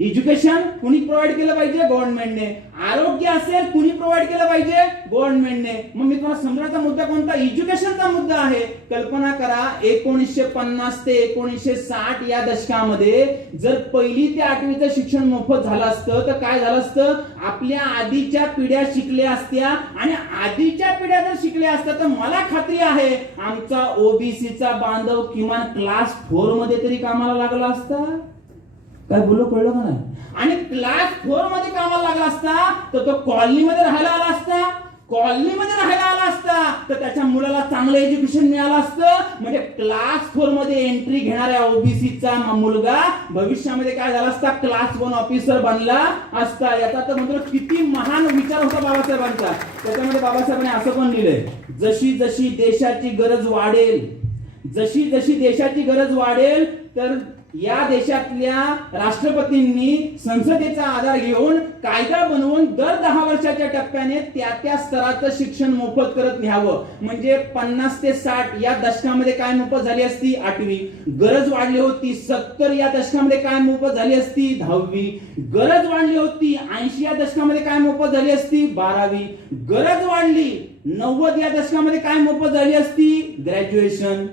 एज्युकेशन कुणी प्रोव्हाइड केलं पाहिजे, गव्हर्नमेंटने, आरोग्य असेल कुणी प्रोव्हाइड केलं पाहिजे, गव्हर्नमेंटने. मग मी तुम्हाला समजण्याचा मुद्दा कोणता, एज्युकेशनचा मुद्दा आहे. कल्पना करा 1950 ते 1960 या दशकामध्ये जर 1ली ते 8वीचं शिक्षण मोफत झालं असतं तर काय झालं असतं, आपल्या आधीच्या पिढ्या शिकल्या असत्या, आणि आधीच्या पिढ्या जर शिकल्या असत्या तर मला खात्री आहे आमचा ओबीसीचा बांधव किमान क्लास 4 मध्ये तरी कामाला लागला असता. काय बोललो कळलं का नाही? आणि क्लास 4 मध्ये कामाला लागला असता तर तो कॉलनीमध्ये राहायला आला असता. कॉलनीमध्ये राहायला आला असता तर त्याच्या मुलाला चांगलं एज्युकेशन मिळालं असतं. म्हणजे क्लास 4 मध्ये एंट्री घेणाऱ्या ओबीसीचा मुलगा भविष्यामध्ये काय झाला असता, क्लास 1 ऑफिसर बनला असता. याचा तर म्हणजे किती महान विचार होता बाबासाहेबांचा. त्याच्यामध्ये बाबासाहेबांनी असं पण लिहिलंय, जशी जशी देशाची गरज वाढेल, जशी जशी देशाची गरज वाढेल तर या देशातल्या राष्ट्रपतींनी संसदेचा आधार घेऊन कायदा बनवून दर 10 वर्षाच्या टप्प्याने त्या स्तराचं शिक्षण मोफत करत न्यावं. म्हणजे 50 ते 60 या दशकामध्ये काय मोफत झाली असती? 8वी. गरज वाढली होती 70 या दशकामध्ये काय मोफत झाली असती? 10वी. गरज वाढली होती 80 या दशकामध्ये काय मोफत झाली असती? 12वी. गरज वाढली 90 या दशकामध्ये काय मोफत झाली असती? ग्रॅज्युएशन.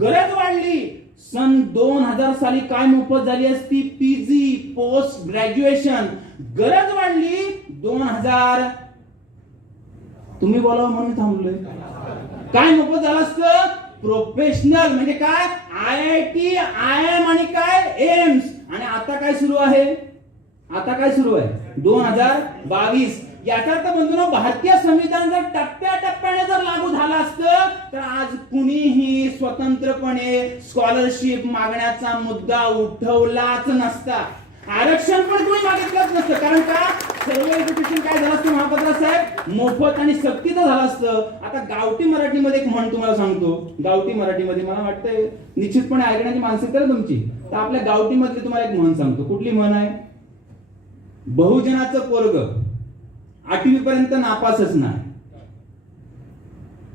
गरज वाढली सन 2000 साली काय मोफत झाली असती? PG, post graduation. गरज वाढली 2000, तुम्ही बोला म्हणून थांबलोय. काय मोफत झालं असतं? प्रोफेशनल. म्हणजे काय? IIT, IIM आणि काय? एम्स. आणि आता काय सुरू आहे? आता काय सुरू आहे? 2022. याचा अर्थ बंधूंनो, भारतीय संविधान जर टप्प्याटप्प्याने जर लागू झालं असतं तर आज कुणीही स्वतंत्रपणे स्कॉलरशिप मागण्याचा मुद्दा उठवलाच नसता. आरक्षण पण कोणी मागितलंच नसतं. कारण का? सर्व एज्युकेशन काय झालं असतं महापात्रा साहेब? मोफत आणि सक्तीचं झालं असतं. आता गावठी मराठीमध्ये एक म्हण तुम्हाला सांगतो. गावठी मराठीमध्ये मला वाटतं निश्चितपणे ऐकण्याची मानसिकता आहे तुमची. तर आपल्या गावठी मधली तुम्हाला एक म्हण सांगतो. कुठली म्हण आहे? बहुजनाचं पोरग 8वी पर्यंत नापासच नाही.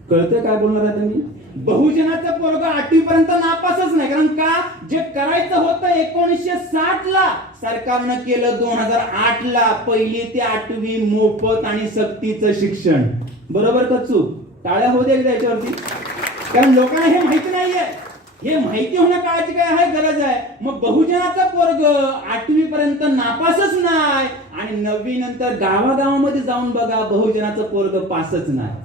कळतंय काय बोलणार आहे तुम्ही? बहुजनाचं पोरग 8वी पर्यंत नापासच नाही. कारण का? जे करायचं होतं 1960 ला सरकारनं केलं 2008 ला. 1ली ते 8वी मोफत आणि सक्तीचं शिक्षण. बरोबर का चूक? टाळ्या होऊ दे याच्यावरती. कारण लोकांना हे माहिती नाहीये. हे माहिती होणं काळाची काय आहे? गरज आहे. मग बहुजनाचा पोरग 8वी पर्यंत नापासच नाही आणि 9वी नंतर गावागावामध्ये जाऊन बघा, बहुजनाचं पोरग पासच नाही.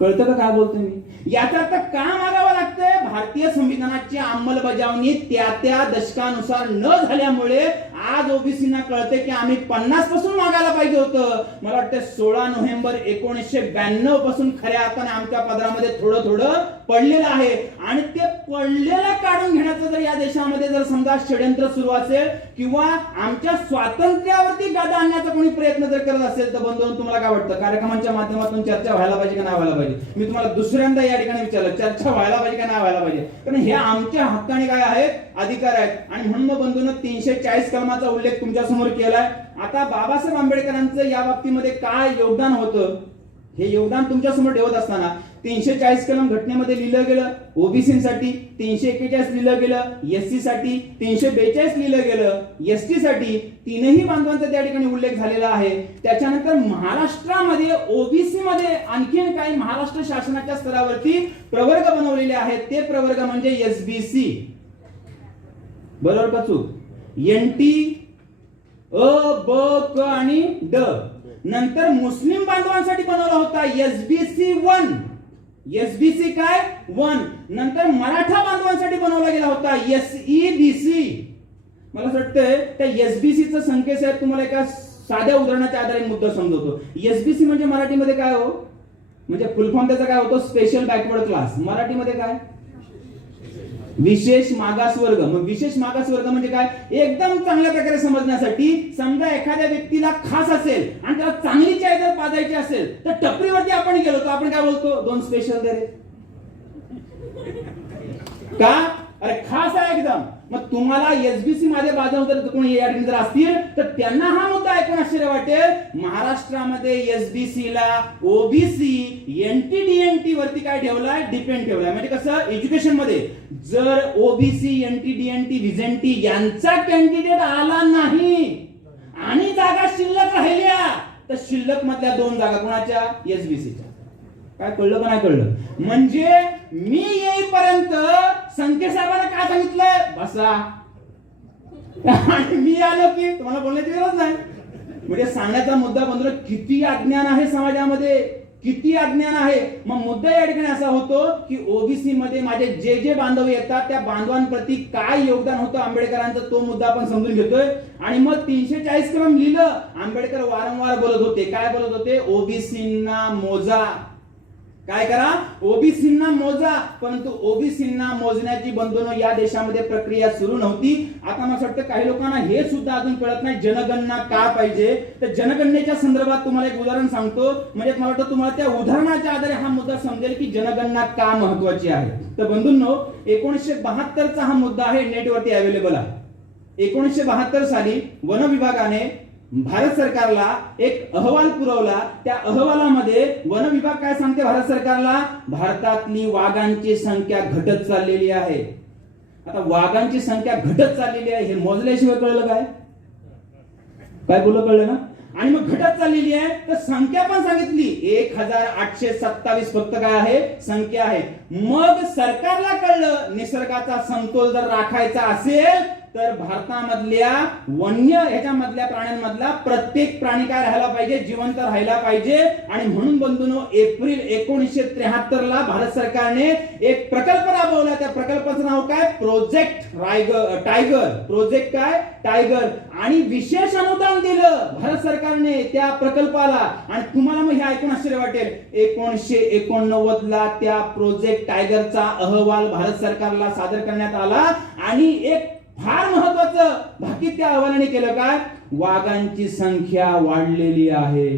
कळतं का काय बोलतो मी? याचा अर्थ का मागावं लागतंय? भारतीय संविधानाची अंमलबजावणी त्या दशकानुसार न झाल्यामुळे आज ओबीसीना कळते की आम्ही 50 पासून मागायला पाहिजे होतं. मला वाटतं 16 नोव्हेंबर 1992 पासून खऱ्या अर्थाने आमच्या पदरामध्ये थोडं थोडं पडलेलं आहे. आणि ते पडलेलं काढून घेण्याचं जर या देशामध्ये जर समजा षड्यंत्र सुरू असेल किंवा आमच्या स्वातंत्र्यावरती गदा आणण्याचा कोणी प्रयत्न जर करत असेल तर बंधूंनो, तुम्हाला काय वाटतं? कार्यक्रमांच्या माध्यमातून चर्चा व्हायला पाहिजे का नाही व्हायला पाहिजे? मी तुम्हाला दुसऱ्यांदा या ठिकाणी विचारलं, चर्चा व्हायला पाहिजे का नाही व्हायला पाहिजे? कारण हे आमच्या हक्काने काय आहेत? अधिकार आहेत. आणि म्हणून मग बंधूंनो, 340 कलमाचा उल्लेख तुमच्या समोर केलाय. आता बाबासाहेब आंबेडकरांचं या बाबतीमध्ये काय योगदान होतं हे योगदान तुमच्या समोर ठेवत असताना 340 कलम घटनेमध्ये लिहिलं गेलं ओबीसीसाठी, 341 लिहिलं गेलं एससी साठी, 342 लिहिलं गेलं एसटी साठी. तीनही बांधवांचा त्या ठिकाणी उल्लेख झालेला आहे. त्याच्यानंतर महाराष्ट्रामध्ये ओबीसी मध्ये आणखीन काही महाराष्ट्र शासनाच्या स्तरावरती प्रवर्ग बनवलेले आहेत. ते प्रवर्ग म्हणजे एसबीसी. बरोबर का चूक? एनटी, अ, ब, क आणि ड. नंतर मुस्लिम बांधवांसाठी बनवला होता एसबीसी 1. एसबीसी काय? 1. नंतर मराठा बांधवांसाठी बनवला गेला होता एसईबीसी. मला असं वाटतंय त्या एसबीसीचं संकेत साहेब तुम्हाला एका साध्या उदाहरणाच्या आधारे मुद्दा समजवतो. एसबीसी म्हणजे मराठीमध्ये काय हो? म्हणजे फुल फॉर्म त्याचा काय होतो? Special backward class. मराठीमध्ये काय? विशेष मागासवर्ग. मग विशेष मागासवर्ग म्हणजे काय? एकदम चांगल्या प्रकारे समजण्यासाठी, समजा एखाद्या व्यक्तीला खास असेल आणि त्याला चांगली चाय जर पाजायची असेल तर टपरीवरती आपण गेलो तर आपण काय बोलतो? 2 स्पेशल दे रे. का? अरे खास आहे एकदम. मग तुम्हाला एसबीसी मध्ये बाजू जर कोणी या ठिकाणी जर असतील तर त्यांना हा मुद्दा ऐकून आश्चर्य वाटेल. महाराष्ट्रामध्ये एसबीसी ला ओबीसी एनटीडीएनटी वरती काय ठेवलाय? डिपेंड ठेवलाय. म्हणजे कसं? एज्युकेशन मध्ये जर ओबीसी एनटीडीएनटी व्हिजेंटी यांचा कॅन्डिडेट आला नाही आणि जागा शिल्लक राहिल्या तर शिल्लक मधल्या 2 जागा कोणाच्या? एसबीसीच्या. काय कळलं का नाही कळलं? म्हणजे मी येईपर्यंत संके साहेबांना काय सांगितलंय? बसा. आणि मी आलो की तुम्हाला बोलण्याची गरज नाही. म्हणजे सांगण्याचा मुद्दा बंधू, किती अज्ञान आहे समाजामध्ये, किती अज्ञान आहे. मग मुद्दा या ठिकाणी असा होतो की ओबीसी मध्ये माझे जे बांधव येतात त्या बांधवांप्रती काय योगदान होतं आंबेडकरांचं, तो मुद्दा आपण समजून घेतोय. आणि मग 340 कलम लिहिलं. आंबेडकर वारंवार बोलत होते. काय बोलत होते? ओबीसींना मोजा. काय करा, ओबीसींना मोजा. परंतु ओबीसींना मोजण्याची बंधनं या देशामध्ये प्रक्रिया सुरू नव्हती. आता मला वाटतं काही लोकांना हे सुद्धा अजून कळत नाही जनगणना का पाहिजे. तर जनगणनेच्या संदर्भात तुम्हाला एक उदाहरण सांगतो, म्हणजे मला वाटतं तुम्हाला त्या उदाहरणाच्या आधारे हा मुद्दा समजेल की जनगणना का महत्वाची आहे. तर बंधूंनो, 1972चा हा मुद्दा आहे, नेटवरती अवेलेबल आहे. 1972 साली वन विभागाने भारत सरकारला एक अहवाल पुरवला. त्या अहवालामध्ये वन विभाग काय सांगते भारत सरकारला, भारतातली वाघांची संख्या घटत चाललेली आहे. आता वाघांची संख्या घटत चाललेली आहे हे मोजल्याशिवाय कळलं काय? काय बोललं, कळलं ना? आणि मग घटत चाललेली आहे तर संख्या पण सांगितली, 1827 फक्त काय आहे, संख्या आहे. मग सरकारला कळलं निसर्गाचा समतोल जर राखायचा असेल तर भारतामधल्या वन्य ह्याच्यामधल्या प्राण्यांमधला प्रत्येक प्राणी काय राहायला पाहिजे, जिवंत राहायला पाहिजे. आणि म्हणून बंधूंनो, एप्रिल 1973 ला भारत सरकारने एक प्रकल्प राबवला. त्या प्रकल्पाचं नाव काय, प्रोजेक्ट टायगर. प्रोजेक्ट काय, टायगर. आणि विशेष अनुदान दिलं भारत सरकारने त्या प्रकल्पाला. आणि तुम्हाला मग हे ऐकून आश्चर्य वाटेल, 1989 ला त्या प्रोजेक्ट टायगरचा अहवाल भारत सरकारला सादर करण्यात आला. आणि एक फार महत्वाचं भाकीत त्या अहवालाने केलं काय, वाघांची संख्या वाढलेली आहे.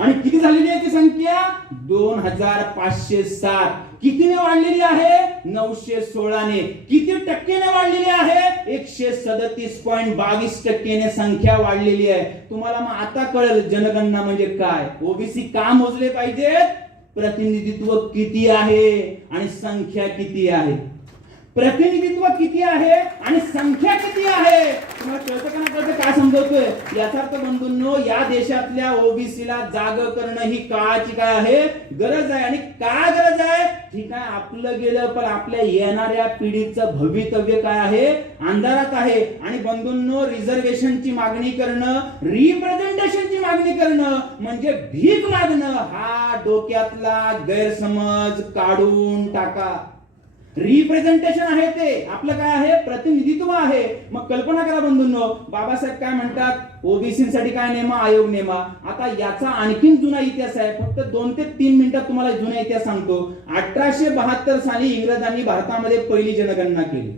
आणि किती झालेली आहे ती संख्या, 2507. कितीने वाढलेली आहे, 916 ने. किती टक्केने वाढलेली आहे, 137.22% संख्या वाढलेली आहे. तुम्हाला मग आता कळेल जनगणना म्हणजे काय. ओबीसी का मोजले पाहिजेत, प्रतिनिधित्व किती आहे आणि संख्या किती आहे. प्रतिनिधित्व किती आहे आणि संख्या किती आहे, तुम्हाला कळतं का नाही कळतं, काय समजवतोय. याचा अर्थ बंधूंनो, या देशातल्या ओबीसीला जाग करणं ही काळाची काय आहे, गरज आहे. आणि काय गरज आहे, ठीक आहे आपलं गेलं पण आपल्या येणाऱ्या पिढीचं भवितव्य काय आहे, अंधारात आहे. आणि बंधूंनो, रिझर्वेशनची मागणी करणं, रिप्रेझेंटेशनची मागणी करणं म्हणजे भीक मागणं, हा डोक्यातला गैरसमज काढून टाका. रिप्रेझेंटेशन आहे ते आपलं काय आहे, प्रतिनिधित्व आहे. मग कल्पना करा बंधूंनो, बाबासाहेब काय म्हणतात, ओबीसीसाठी काय नेमा, आयोग नेमा. आता याचा आणखीन जुना इतिहास आहे, फक्त 2 ते 3 मिनिटात तुम्हाला जुना इतिहास सांगतो. 1872 साली इंग्रजांनी भारतामध्ये पहिली जनगणना केली.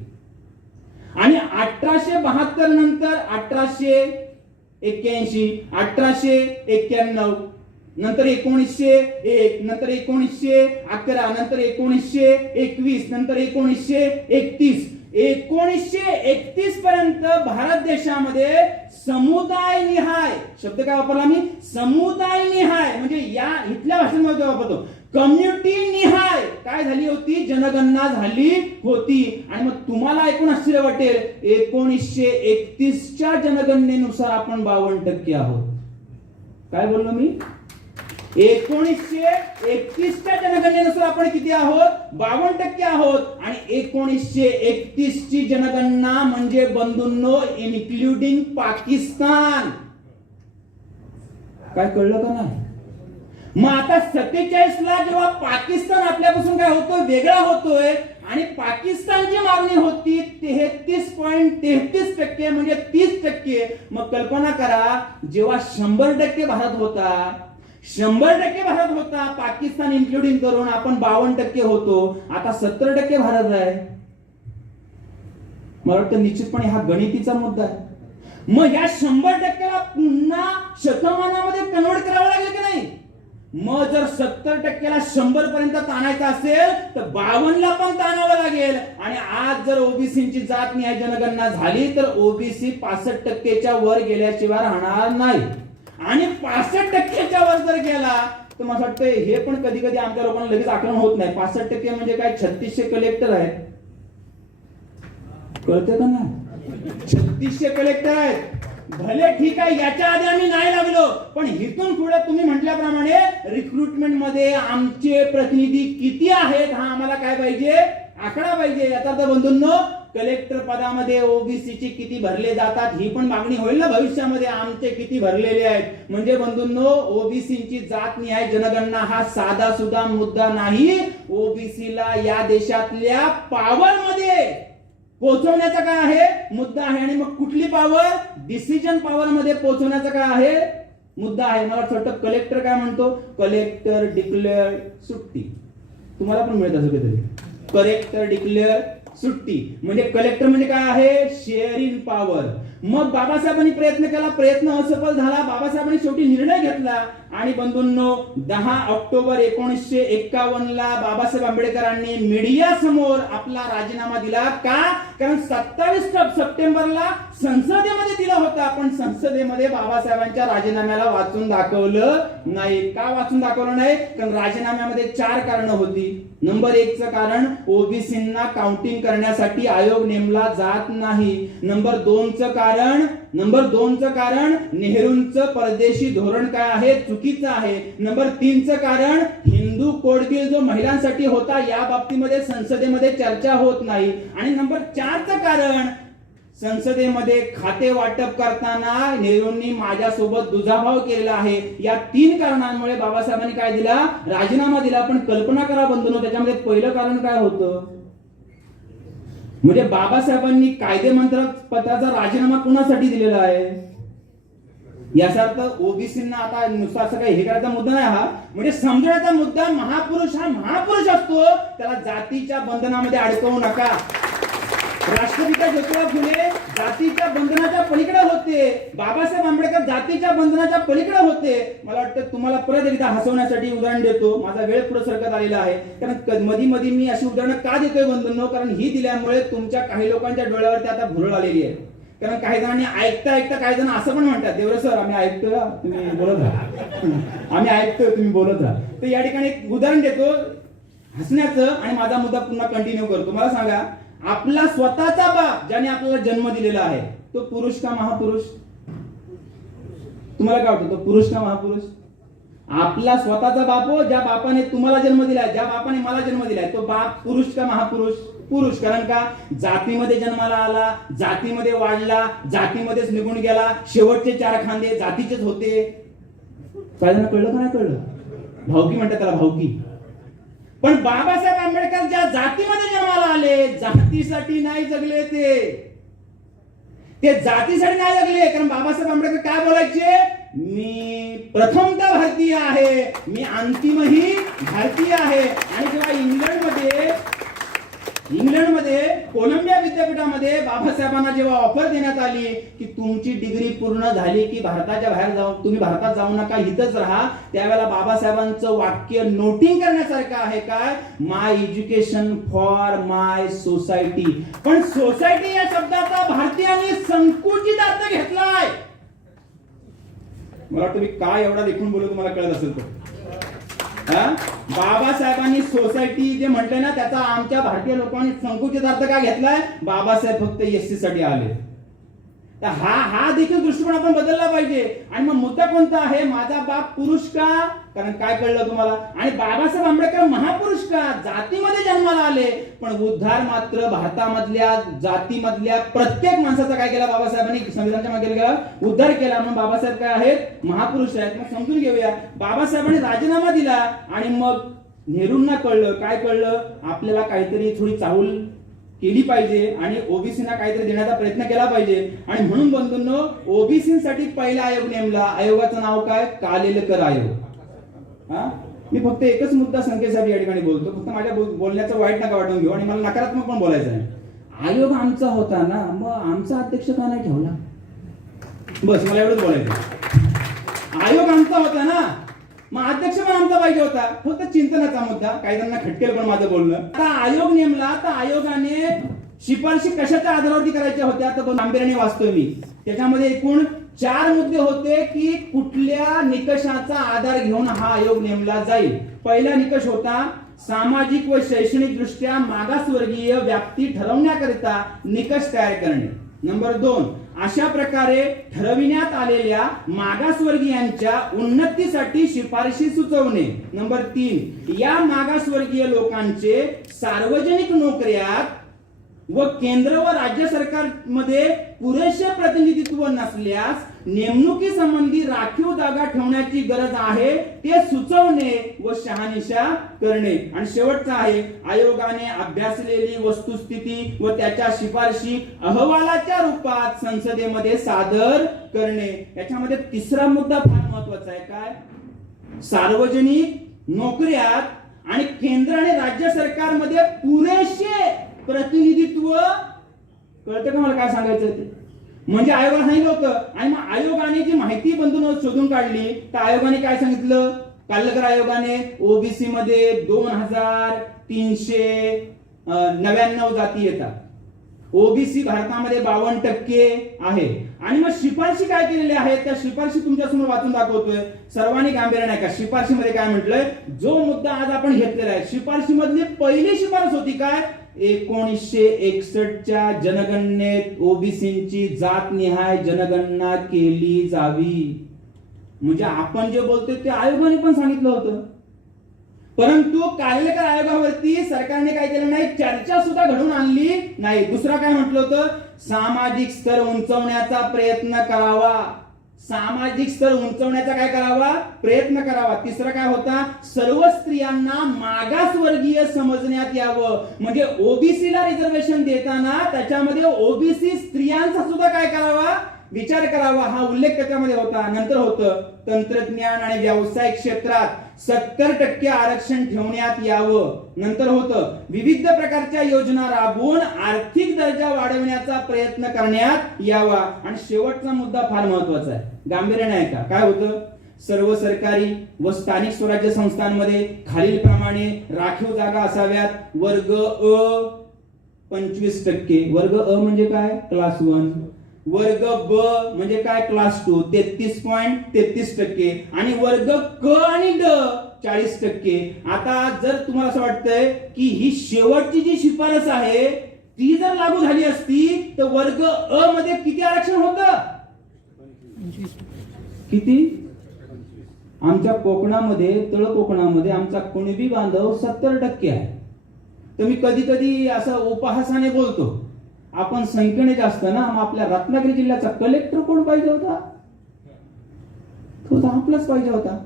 आणि 1872 नंतर 1881, 1891, नंतर 1901, नंतर 1911, नंतर 1921, नंतर 1931. 1931 पर्यंत भारत देशामध्ये समुदाय निहाय, शब्द काय वापरला मी, समुदाय निहाय, म्हणजे या इथल्या भाषेमध्ये वापरतो, कम्युनिटी निहाय काय झाली होती, जनगणना झाली होती. आणि मग तुम्हाला ऐकून आश्चर्य वाटेल, 1931च्या जनगणनेनुसार आपण 52% आहोत. काय बोललो मी, 1931च्या जनगणनेनुसार आपण किती आहोत, 52% आहोत. आणि 1931 ची जनगणना म्हणजे बंधूंनो इन्क्लुडिंग पाकिस्तान. काय कळलं का नाही. मग आता 47 ला जेव्हा पाकिस्तान आपल्यापासून काय होतोय, वेगळा होतोय, आणि पाकिस्तानची मागणी होती 33.33% म्हणजे 30%. मग कल्पना करा, जेव्हा 100% भारत होता, 100% भारत होता, पाकिस्तान इन्क्लुडिंग करून आपण 52% होतो. आता 70% भारत आहे. मला वाटतं निश्चितपणे हा गणितीचा मुद्दा आहे. मग या 100%ला पुन्हा शतमानामध्ये कन्वर्ट करावं लागेल की नाही. मग जर 70%ला 100 पर्यंत ताणायचं असेल तर 52ला पण ताणावं लागेल. आणि आज जर ओबीसीची जात निहाय जनगणना झाली तर ओबीसी 65%च्या वर गेल्याशिवाय राहणार नाही. आणि 65%च्या वर जर गेला तर मला वाटतं हे पण कधी कधी आमच्या लोकांना लगेच आकलन होत नाही. 65% म्हणजे काय, 3600 कलेक्टर आहेत. कळतं का नाही, 3600 कलेक्टर आहेत. भले ठीक आहे, याच्या आधी आम्ही नाही लागलो, पण इथून पुढे तुम्ही म्हटल्याप्रमाणे रिक्रुटमेंट मध्ये आमचे प्रतिनिधी किती आहेत हा आम्हाला काय पाहिजे, आकडा पाहिजे. याचा अर्थ बंधूंनो, कलेक्टर पदामध्ये ओबीसीची किती भरले जातात ही पण मागणी होईल ना भविष्यामध्ये, आमचे किती भरलेले आहेत. म्हणजे बंधूंनो, ओबीसीची जात निहाय जनगणना हा साधा सुद्धा मुद्दा नाही. ओबीसीला या देशातल्या पॉवर मध्ये पोहोचवण्याचा काय आहे, मुद्दा आहे. आणि मग कुठली पॉवर, डिसिजन पॉवर मध्ये पोहोचवण्याचा काय आहे, मुद्दा आहे. मला असं वाटतं कलेक्टर काय म्हणतो, कलेक्टर डिक्लेअर सुट्टी. तुम्हाला पण मिळत असेल कधीतरी, कलेक्टर डिक्लेअर सुट्टी. म्हणजे कलेक्टर म्हणजे काय आहे, शेअर इन पॉवर. मग बाबासाहेबांनी प्रयत्न केला, प्रयत्न असफल झाला. बाबासाहेबांनी शेवटी निर्णय घेतला आणि बंधूंनो 10 ऑक्टोबर 1951 ला बाबासाहेब आंबेडकरांनी मीडिया समोर आपला राजीनामा दिला. का? कारण 27 सप्टेंबरला संसदेमध्ये दिला होता, पण संसदेमध्ये बाबासाहेबांच्या राजीनाम्याला वाचून दाखवलं नाही. का वाचून दाखवलं नाही? कारण राजीनाम्यामध्ये 4 कारणं होती. नंबर 1 चं कारण, ओबीसींना काउंटिंग करण्यासाठी आयोग नेमला जात नाही. नंबर 2 चं कारण नेहरूंचं परदेशी धोरण काय आहे, चुकीचं आहे. नंबर 3 चं कारण, हिंदू कोड बिल जो महिलांसाठी होता या बाबतीमध्ये संसदेमध्ये चर्चा होत नाही. आणि नंबर 4 चं कारण, संसदेमध्ये खाते वाटप करताना नेहरूंनी माझ्यासोबत दुजाभाव केलेला आहे. या 3 कारणांमुळे बाबासाहेबांनी काय दिला, राजीनामा दिला. पण कल्पना करा बंधूंनो, त्याच्यामध्ये पहिलं कारण काय होतं, म्हणजे बाबासाहेबांनी कायदे मंत्रिपदाचा राजीनामा कुणासाठी दिलेला आहे, याचा अर्थ ओबीसींना आता नुसतं असं काही हे करायचा मुद्दा नाही हा. म्हणजे समजण्याचा मुद्दा, महापुरुष हा महापुरुष असतो, त्याला जातीच्या बंधनामध्ये अडकवू नका. राष्ट्रपिता ज्योतिबा फुले जातीच्या बंधनाच्या पलीकडे होते, बाबासाहेब आंबेडकर जातीच्या बंधनाच्या पलीकडे होते. मला वाटतं तुम्हाला परत एकदा हसवण्यासाठी उदाहरण देतो. माझा वेळ पुढे सरकत आलेला आहे, कारण मध्ये मध्ये मी अशी उदाहरणं का देतोय बंधूंनो, कारण ही दिल्यामुळे तुमच्या काही लोकांच्या डोळ्यावरती आता भुरळ आलेली आहे. कारण काही जणांनी ऐकता ऐकता काही जण असं पण म्हणतात, देवरे सर आम्ही ऐकतोय, तुम्ही बोलत राहा, आम्ही ऐकतोय, तुम्ही बोलत राहा. तर या ठिकाणी एक उदाहरण देतो हसण्याचं आणि माझा मुद्दा पुन्हा कंटिन्यू करतो. मला सांगा, आपला स्वतःचा बाप ज्याने आपल्याला जन्म दिलेला आहे, तो पुरुष का महापुरुष? तुम्हाला काय वाटतं, तो पुरुष का महापुरुष? आपला स्वतःचा बाप हो, ज्या बापाने तुम्हाला जन्म दिलाय, ज्या बापाने मला जन्म दिलाय, तो बाप पुरुष का महापुरुष? पुरुष. कारण का, जातीमध्ये जन्माला आला, जातीमध्ये वाढला, जातीमध्येच निघून गेला, शेवटचे 4 खांदे जातीचेच होते. काय जण कळलं का नाही कळलं? भावकी म्हणतात त्याला, भावकी. पण बाबासाहेब आंबेडकर ज्या जातीमध्ये जन्माला आले, जातीसाठी नाही जगले, ते जातीसाठी नाही जगले. कारण बाबासाहेब आंबेडकर काय बोलायचे, मी प्रथमतः भारतीय आहे, मी अंतिमही भारतीय आहे. आणि जेव्हा इंग्लंडमध्ये कोलंबिया विद्यापीठामध्ये बाबासाहेबांना जेव्हा ऑफर देण्यात आली की तुमची डिग्री पूर्ण झाली की भारताच्या बाहेर जाऊ, तुम्ही भारतात जाऊ नका, इथंच राहा, त्यावेळेला बाबासाहेबांचं वाक्य नोटिंग करण्यासारखं आहे. काय, माय एज्युकेशन फॉर माय सोसायटी. पण सोसायटी या शब्दाचा भारतीयांनी संकुचित अर्थ घेतलाय. मला वाटतं मी काय एवढा देखून बोलू, तुम्हाला कळत असेल तर. बाबासाहेबांनी सोसायटी जे म्हटलंय ना, त्याचा आमच्या भारतीय लोकांनी संकुचित अर्थ का घेतलाय, बाबासाहेब फक्त एससी साठी आले. तर हा देखील दृष्टिकोन आपण बदलला पाहिजे. आणि मग मुद्दा कोणता आहे, माझा बाप पुरुष का? कारण काय कळलं तुम्हाला, आणि बाबासाहेब आंबेडकर महापुरुष का? जातीमध्ये जन्माला आले, पण उद्धार मात्र भारतामधल्या जातीमधल्या प्रत्येक माणसाचा काय केला बाबासाहेबांनी, संविधानाच्या मागे गेला, उद्धार केला. म्हणून बाबासाहेब काय आहेत, महापुरुष आहेत. मग समजून घेऊया, बाबासाहेबांनी राजीनामा दिला आणि मग नेहरूंना कळलं, काय कळलं, आपल्याला काहीतरी थोडी चाहूल केली पाहिजे आणि ओबीसीना काहीतरी देण्याचा प्रयत्न केला पाहिजे. आणि म्हणून बंधूंनो, ओबीसीसाठी पहिला आयोग नेमला. आयोगाचं नाव काय, कालेलकर आयोग. मी फक्त एकच मुद्दा संख्येसाठी या ठिकाणी बोलतो, फक्त माझ्या बोलण्याचं वाईट नका वाटून घेऊ आणि मला नकारात्मक पण बोलायचं आहे. आयोग आमचा होता ना, मग आमचा अध्यक्ष का नाही ठेवला, बस मला एवढंच बोलायचं. आयोग आमचा होता ना, मग अध्यक्ष पण आमचा पाहिजे होता. फक्त चिंतनाचा मुद्दा, काही जणांना खटकेल पण माझं बोलणं. आता आयोग नेमला, तर आयोगाने शिफारशी कशाच्या आधारावरती करायच्या होत्या, तर गांभीर्याने वाचतोय मी. त्याच्यामध्ये एकूण 4 मुद्दे होते की कुठल्या निकषाचा आधार घेऊन हा आयोग नेमला जाईल. पहिला निकष होता, सामाजिक व शैक्षणिक दृष्ट्या मागासवर्गीय व्याप्ती ठरवण्याकरिता निकष तयार करणे. नंबर 2, अशा प्रकारे ठरविण्यात आलेल्या मागासवर्गीयांच्या उन्नतीसाठी शिफारशी सुचवणे. नंबर 3, या मागासवर्गीय लोकांचे सार्वजनिक नोकऱ्यात व केंद्र व राज्य सरकारमध्ये पुरेसे प्रतिनिधित्व नसल्यास नेमणुकीसंबंधी राखीव जागा ठेवण्याची गरज आहे ते सुचवणे व शहानिशा करणे. आणि शेवटचा आहे, आयोगाने अभ्यासलेली वस्तुस्थिती व त्याच्या शिफारशी अहवालाच्या रूपात संसदेमध्ये सादर करणे. याच्यामध्ये तिसरा मुद्दा फार महत्वाचा आहे. काय? सार्वजनिक नोकऱ्यात आणि केंद्र आणि राज्य सरकारमध्ये पुरेसे प्रतिनिधित्व. कळतं का मला काय सांगायचं ते? म्हणजे आयोगाला सांगितलं होतं आणि मग आयोगाने जी माहिती बंधून शोधून काढली तर आयोगाने काय सांगितलं? कालेलकर आयोगाने ओबीसी मध्ये 2399 जाती येतात. ओबीसी भारतामध्ये 52% आहे. आणि मग शिफारशी काय केलेल्या आहेत त्या शिफारशी तुमच्या समोर वाचून दाखवतोय. सर्वांनी गांभीर्याने ऐका. शिफारशीमध्ये काय म्हटलंय? जो मुद्दा आज आपण घेतलेला आहे शिफारशी मधली पहिली शिफारस होती काय? 1961च्या जनगणनेत ओबीसींची जातनिहाय जनगणना केली जावी. म्हणजे आपण जे बोलतोय ते आयोगाने पण सांगितलं होतं. परंतु कालेलकर आयोगावरती सरकारने काय केलं नाही? चर्चा सुद्धा घडवून आणली नाही. दुसरा काय म्हटलं होतं? सामाजिक स्तर उंचवण्याचा प्रयत्न करावा. सामाजिक स्तर उंचवण्याचा काय करावा? प्रयत्न करावा. तिसरा काय होता? सर्व स्त्रियांना मागासवर्गीय समजण्यात यावं. म्हणजे ओबीसीला रिझर्वेशन देताना त्याच्यामध्ये ओबीसी स्त्रियांचा सुद्धा काय करावा? विचार करावा. हा उल्लेख त्याच्यामध्ये होता. नंतर होतं तंत्रज्ञान आणि व्यावसायिक क्षेत्रात 70% आरक्षण ठेवण्यात यावं. नंतर होतं विविध प्रकारच्या योजना राबवून आर्थिक दर्जा वाढवण्याचा प्रयत्न करण्यात यावा. आणि शेवटचा मुद्दा फार महत्वाचा आहे. गांभीर्याने ऐका. काय होतं? सर्व सरकारी व स्थानिक स्वराज्य संस्थांमध्ये खालील प्रमाणे राखीव जागा असाव्यात. वर्ग अ 25%. वर्ग अ म्हणजे काय? क्लास 1. वर्ग ब म्हणजे काय? क्लास 2 33.33%. आणि वर्ग क आणि ड 40%. आता जर तुम्हाला असं वाटतंय की ही शेवटची जी शिफारस आहे ती जर लागू झाली असती तर वर्ग अ मध्ये किती आरक्षण होतं? किती? आमच्या कोकणामध्ये, तळ कोकणामध्ये आमचा कुणबी बांधव 70% आहे. तर मी कधी कधी असं उपहासाने बोलतो, आपण संख्येने जास्त ना, मग आपल्या रत्नागिरी जिल्ह्याचा कलेक्टर कोण पाहिजे होता? तो तर आपलाच पाहिजे होता.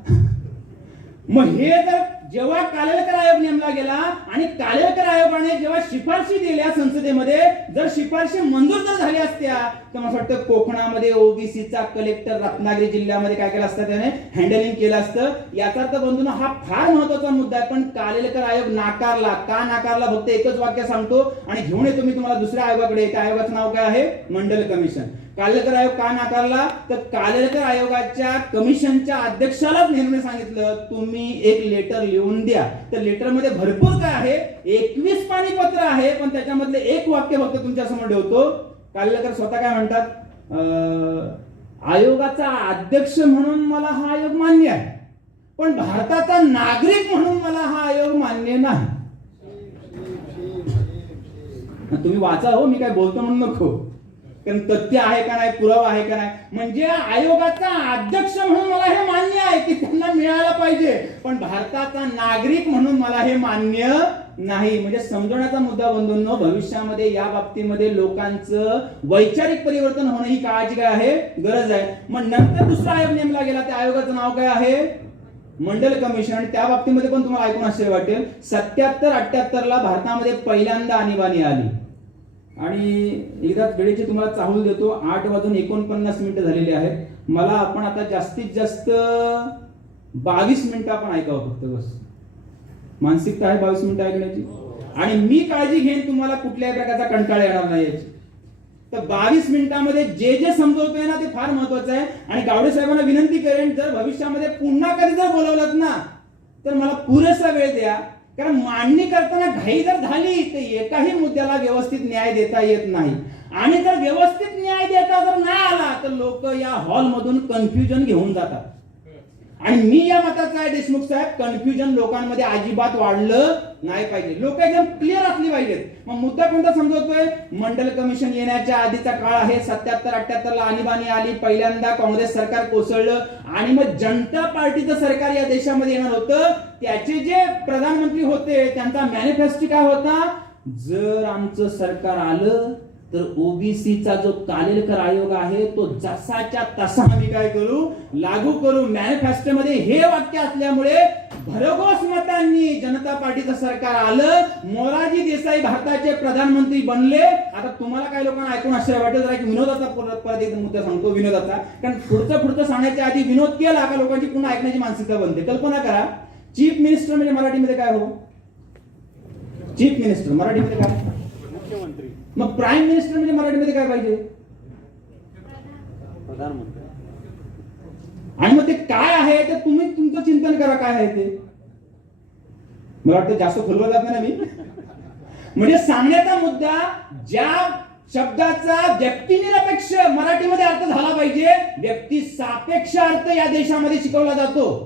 मग हे जर जेव्हा कालेलकर आयोग नेमला गेला आणि कालेलकर आयोगाने जेव्हा शिफारशी दिल्या संसदेमध्ये, जर शिफारशी मंजूर जर झाल्या असत्या तर मला वाटतं कोकणामध्ये ओबीसीचा कलेक्टर रत्नागिरी जिल्ह्यामध्ये काय केलं असतं? त्याने हँडलिंग केलं असतं. याचा अर्थ बंधूंनो हा फार महत्वाचा मुद्दा आहे. पण कालेलकर आयोग नाकारला. का नाकारला? फक्त एकच वाक्य सांगतो आणि घेऊन येतो मी तुम्हाला दुसऱ्या आयोगाकडे. त्या आयोगाचं नाव काय आहे? मंडल कमिशन. कालेलकर आयोग का नाकारला? तर कालेलकर आयोगाच्या कमिशनच्या अध्यक्षालाच नेहमी सांगितलं तुम्ही एक लेटर लिहून द्या. तर लेटर मध्ये भरपूर काय आहे? 21 पानी पत्र आहे. पण त्याच्यामधले एक वाक्य फक्त तुमच्या समोर ठेवतो. कालेलकर स्वतः काय म्हणतात? आयोगाचा अध्यक्ष म्हणून मला हा आयोग मान्य आहे, पण भारताचा नागरिक म्हणून मला हा आयोग मान्य नाही. तुम्ही वाचा हो, मी काय बोलतो म्हणून नको. कारण तथ्य आहे का नाही, पुरावा आहे का नाही. म्हणजे आयोगाचा अध्यक्ष म्हणून मला हे मान्य आहे की त्यांना मिळायला पाहिजे, पण भारताचा नागरिक म्हणून मला हे मान्य नाही. म्हणजे समजवण्याचा मुद्दा बंधूंनो, भविष्यामध्ये या बाबतीमध्ये लोकांचं वैचारिक परिवर्तन होणं ही काळाची काय आहे? गरज आहे. मग नंतर दुसरा आयोग नेमला गेला. त्या आयोगाचं नाव काय आहे? मंडल कमिशन. आणि त्या बाबतीमध्ये पण तुम्हाला ऐकून आश्चर्य वाटेल, 77-78 ला भारतामध्ये पहिल्यांदा आणीबाणी आली. आणि एकदा वेळेची तुम्हाला चाहूल देतो. 8:49 झालेले आहेत. मला आपण आता जास्तीत जास्त 22 मिनिटं आपण ऐकावं फक्त, बस. मानसिकता आहे 22 मिनिटं ऐकण्याची. आणि मी काळजी घेईन तुम्हाला कुठल्याही प्रकारचा कंटाळा येणार नाही याची. तर 22 मिनिटांमध्ये जे जे समजवतोय ना ते फार महत्वाचं आहे. आणि गावडे साहेबांना विनंती करेन, जर भविष्यामध्ये पुन्हा कधी जर बोलवलं ना तर मला पुरेसा वेळ द्या. कारण मांडणी करताना घाई जर झाली तर एकाही मुद्द्याला व्यवस्थित न्याय देता येत नाही. आणि जर व्यवस्थित न्याय देता जर नाही आला तर लोक या हॉलमधून कन्फ्युजन घेऊन जातात. आणि मी या मताचा आहे देशमुख साहेब, कन्फ्युजन लोकांमध्ये अजिबात वाढलं नाही पाहिजे. लोक एकदम क्लिअर असली पाहिजेत. मग मुद्दा कोणता समजवतोय? मंडल कमिशन येण्याच्या आधीचा काळ आहे. 77-78 ला आणीबाणी आली. पहिल्यांदा काँग्रेस सरकार कोसळलं आणि मग जनता पार्टीचं सरकार या देशामध्ये येणार होतं. त्याचे जे प्रधानमंत्री होते त्यांचा मॅनिफेस्टो काय होता? जर आमचं सरकार आलं तर ओबीसीचा जो कालेलकर आयोग आहे तो जसाच्या तसा आम्ही काय करू, लागू करू. मॅनिफेस्टो मध्ये हे वाक्य असल्यामुळे भरघोस मतांनी जनता पार्टीचं सरकार आलं. मोरारजी देसाई भारताचे प्रधानमंत्री बनले. आता तुम्हाला काही लोकांना ऐकून आश्चर्य वाटत राहील की विनोदाचा परत एकदा मुद्दा सांगतो, विनोदाचा. कारण पुढचं सांगण्याच्या आधी विनोद केला का लोकांची पुन्हा ऐकण्याची मानसिकता बनते. कल्पना करा, चीफ मिनिस्टर म्हणजे मराठीमध्ये काय हो? चीफ मिनिस्टर मराठीमध्ये काय? मुख्यमंत्री. मग प्राईम मिनिस्टर म्हणजे मराठीमध्ये काय पाहिजे? प्रधानमंत्री. आणि मग ते काय आहे ते तुम्ही तुमचं चिंतन करा, काय आहे ते. मला वाटतं जास्त खोलवर जात नाही मी. म्हणजे सांगण्याचा मुद्दा, ज्या शब्दाचा व्यक्तिनिरपेक्ष मराठीमध्ये अर्थ झाला पाहिजे, व्यक्ती सापेक्ष अर्थ या देशामध्ये शिकवला जातो.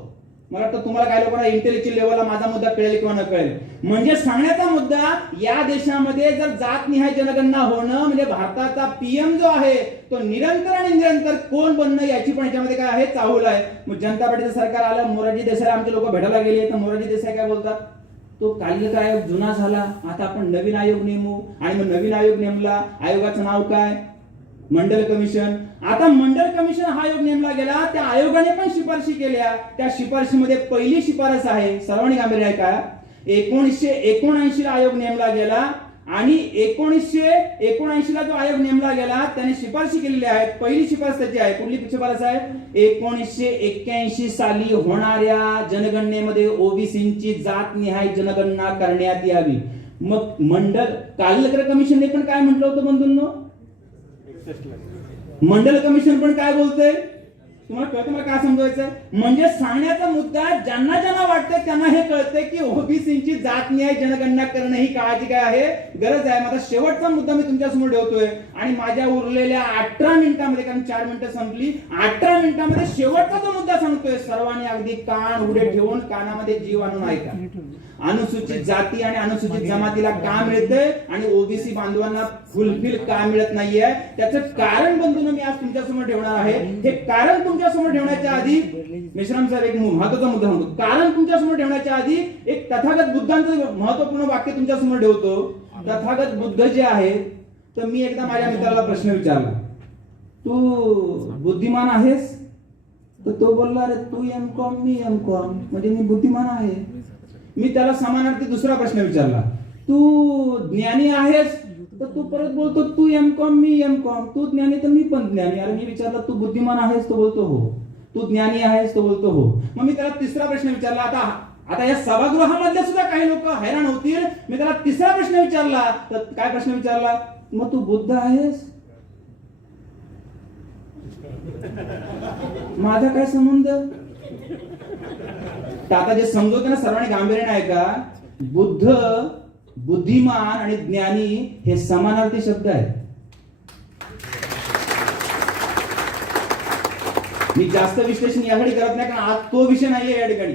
मला वाटतं तुम्हाला काही लोकांना इंटेलेक्च्युअल लेवलला माझा मुद्दा कळेल किंवा न कळेल. म्हणजे सांगण्याचा मुद्दा, या देशामध्ये जर जातनिहाय जनगणना होणं म्हणजे भारताचा पीएम जो आहे तो निरंतर आणि निरंतर कोण बनणं याची पण याच्यामध्ये काय आहे, चाहूल आहे. मग जनता पार्टीचं सरकार आलं, मोरारजी देसाईला आमचे लोक भेटायला गेले तर मोरारजी देसाई काय बोलतात, तो कालेलकर आयोग जुना झाला, आता आपण नवीन आयोग नेमू. आणि मग नवीन आयोग नेमला, आयोगाचं नाव काय, मंडल कमिशन. आता मंडल कमिशन हा आयोग नेमला गेला, त्या आयोगाने पण शिफारशी केल्या. त्या शिफारशीमध्ये पहिली शिफारस आहे, सर्वांनी गांभीर्य आहे का, 1979 ला आयोग नेमला गेला. आणि 1979 ला जो आयोग नेमला गेला त्याने शिफारशी केलेल्या आहेत. पहिली शिफारस त्याची आहे, कुठली शिफारस आहे, 1981 साली होणाऱ्या जनगणनेमध्ये ओबीसींची जातनिहाय जनगणना करण्यात यावी. मग मंडल कालेलकर कमिशनने पण काय म्हटलं होतं बंधूंनो, मंडल कमिशन पण काय बोलतंय तुम्हाला कळतं, मला काय समजायचं. म्हणजे सांगण्याचा मुद्दा, ज्यांना ज्यांना वाटतंय त्यांना हे कळतंय की ओबीसींची जातनिहाय जनगणना करणं ही काळाची काय आहे, गरज आहे. माझा शेवटचा मुद्दा मी तुमच्या समोर ठेवतोय आणि माझ्या उरलेल्या 18 मिनिटांमध्ये, कारण 4 मिनिटं संपली, 18 मिनिटांमध्ये शेवटचा जो मुद्दा सांगतोय, सर्वांनी अगदी कान उघडे ठेवून कानामध्ये जीव आणून ऐका. अनुसूचित जाती आणि अनुसूचित जमातीला का मिळतंय आणि ओबीसी बांधवांना फुलफिल का मिळत नाहीये, त्याचं कारण बंधूंनो मी आज तुमच्या समोर ठेवणार आहे. हे कारण तुमच्या समोर ठेवण्याच्या आधी मेश्राम साहेब एक महत्त्वाचा मुद्दा सांगतो. कारण तुमच्या समोर ठेवण्याच्या आधी एक तथागत बुद्धांचं महत्त्वपूर्ण वाक्य तुमच्या समोर ठेवतो. तथागत बुद्ध जे आहे, तर मी एकदा माझ्या मित्राला प्रश्न विचारला, तू बुद्धिमान आहेस? तर तो बोलला, अरे तू एमकॉम मी एमकॉम, म्हणजे मी बुद्धिमान आहे. मी त्याला समानार्थी दुसरा प्रश्न विचारला, तू ज्ञानी आहेस? तर तू परत बोलतो, तू एमकॉम मी एमकॉम, तू ज्ञानी तर मी पण ज्ञानी. अरे मी विचारला, तू बुद्धिमान आहेस? तो बोलतो हो. तू ज्ञानी आहेस? तो बोलतो हो. मग मी त्याला तिसरा प्रश्न विचारला. आता या सभागृहामधले सुद्धा काही लोक हैराण होतील. मी त्याला तिसरा प्रश्न विचारला, तर काय प्रश्न विचारला, मग तू बुद्ध आहेस? माझा काय संबंध? आता जे समजवतो ना सर्वांनी गांभीर्याने ऐका, बुद्ध, बुद्धिमान आणि ज्ञानी हे समानार्थी शब्द आहेत. मी जास्त विश्लेषण यासाठी करत नाही, कारण आज तो विषय नाहीये या ठिकाणी.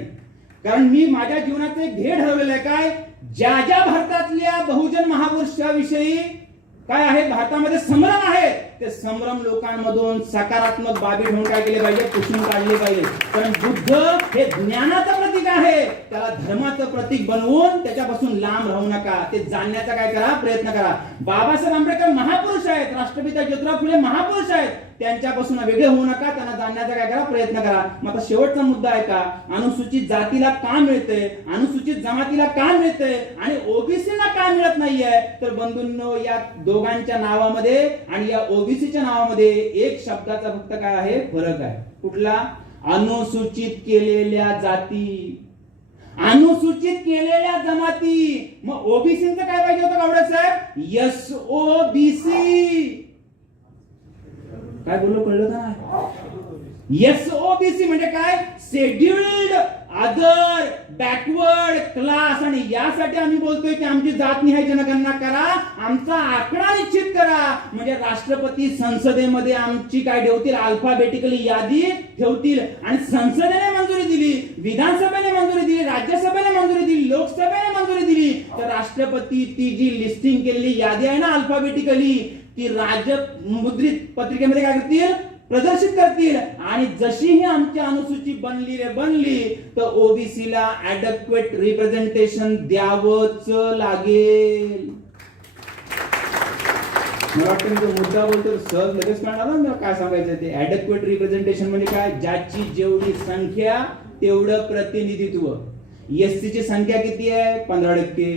कारण मी माझ्या जीवनाचं एक ध्येय ठरवलेलं आहे, काय, ज्या ज्या भारतातल्या बहुजन महापुरुषाविषयी काय आहे, भारतामध्ये संभ्रम आहे, ते संभ्रम लोकांमधून सकारात्मक बाबी ठेवून काय केले पाहिजे, पुसून काढले पाहिजे. कारण बुद्ध हे ज्ञानाचं प्रतीक आहे, त्याला धर्माचं प्रतीक बनवून त्याच्यापासून लांब राहू नका. ते जाणण्याचा काय करा, प्रयत्न करा. बाबासाहेब आंबेडकर महापुरुष आहेत, राष्ट्रपिता ज्योतिराव फुले महापुरुष आहेत, त्यांच्यापासून वेगळे होऊ नका, त्यांना जाणण्याचा काय करा, प्रयत्न करा. मग आता शेवटचा मुद्दा आहे का, अनुसूचित जातीला का मिळते, अनुसूचित जमातीला का मिळते आणि ओबीसीला का मिळत नाहीये. तर बंधूंनो, या दोघांच्या नावामध्ये आणि या ओबीसीच्या नावामध्ये एक शब्दाचा फक्त काय आहे, फरक आहे. कुठला? अनुसूचित केलेल्या जाती, अनुसूचित केलेल्या जमाती. मग ओबीसीचं काय पाहिजे होतं गावडे साहेब, एसओबीसी. काय बोललो, कळलं का? एसओबीसी म्हणजे काय, शेड्युल्ड अदर बॅकवर्ड क्लास. आणि यासाठी आम्ही बोलतोय की आमची जातनिहाय जनगणना करा, आमचा आकडा निश्चित करा. म्हणजे राष्ट्रपती संसदेमध्ये आमची काय ठेवतील, अल्फाबेटिकली यादी ठेवतील. आणि संसदेने मंजुरी दिली, विधानसभेने मंजुरी दिली, राज्यसभेने मंजुरी दिली, लोकसभेने मंजुरी दिली, तर राष्ट्रपती ती जी लिस्टिंग केलेली यादी आहे ना अल्फाबेटिकली, ती मुद्रित पत्रिकेमध्ये काय करतील, प्रदर्शित करतील. आणि जशी ही आमची अनुसूची बनली तर ओबीसीला ऍडक्वेट रिप्रेझेंटेशन द्यावंच लागेल. मला वाटतं मी जो मुद्दा बोलतो सहज लगेच कळणार ना मला काय सांगायचं ते. ऍडेक्वेट रिप्रेझेंटेशन म्हणजे काय? ज्याची जेवढी संख्या तेवढं प्रतिनिधित्व. एससी ची संख्या किती आहे? 15%.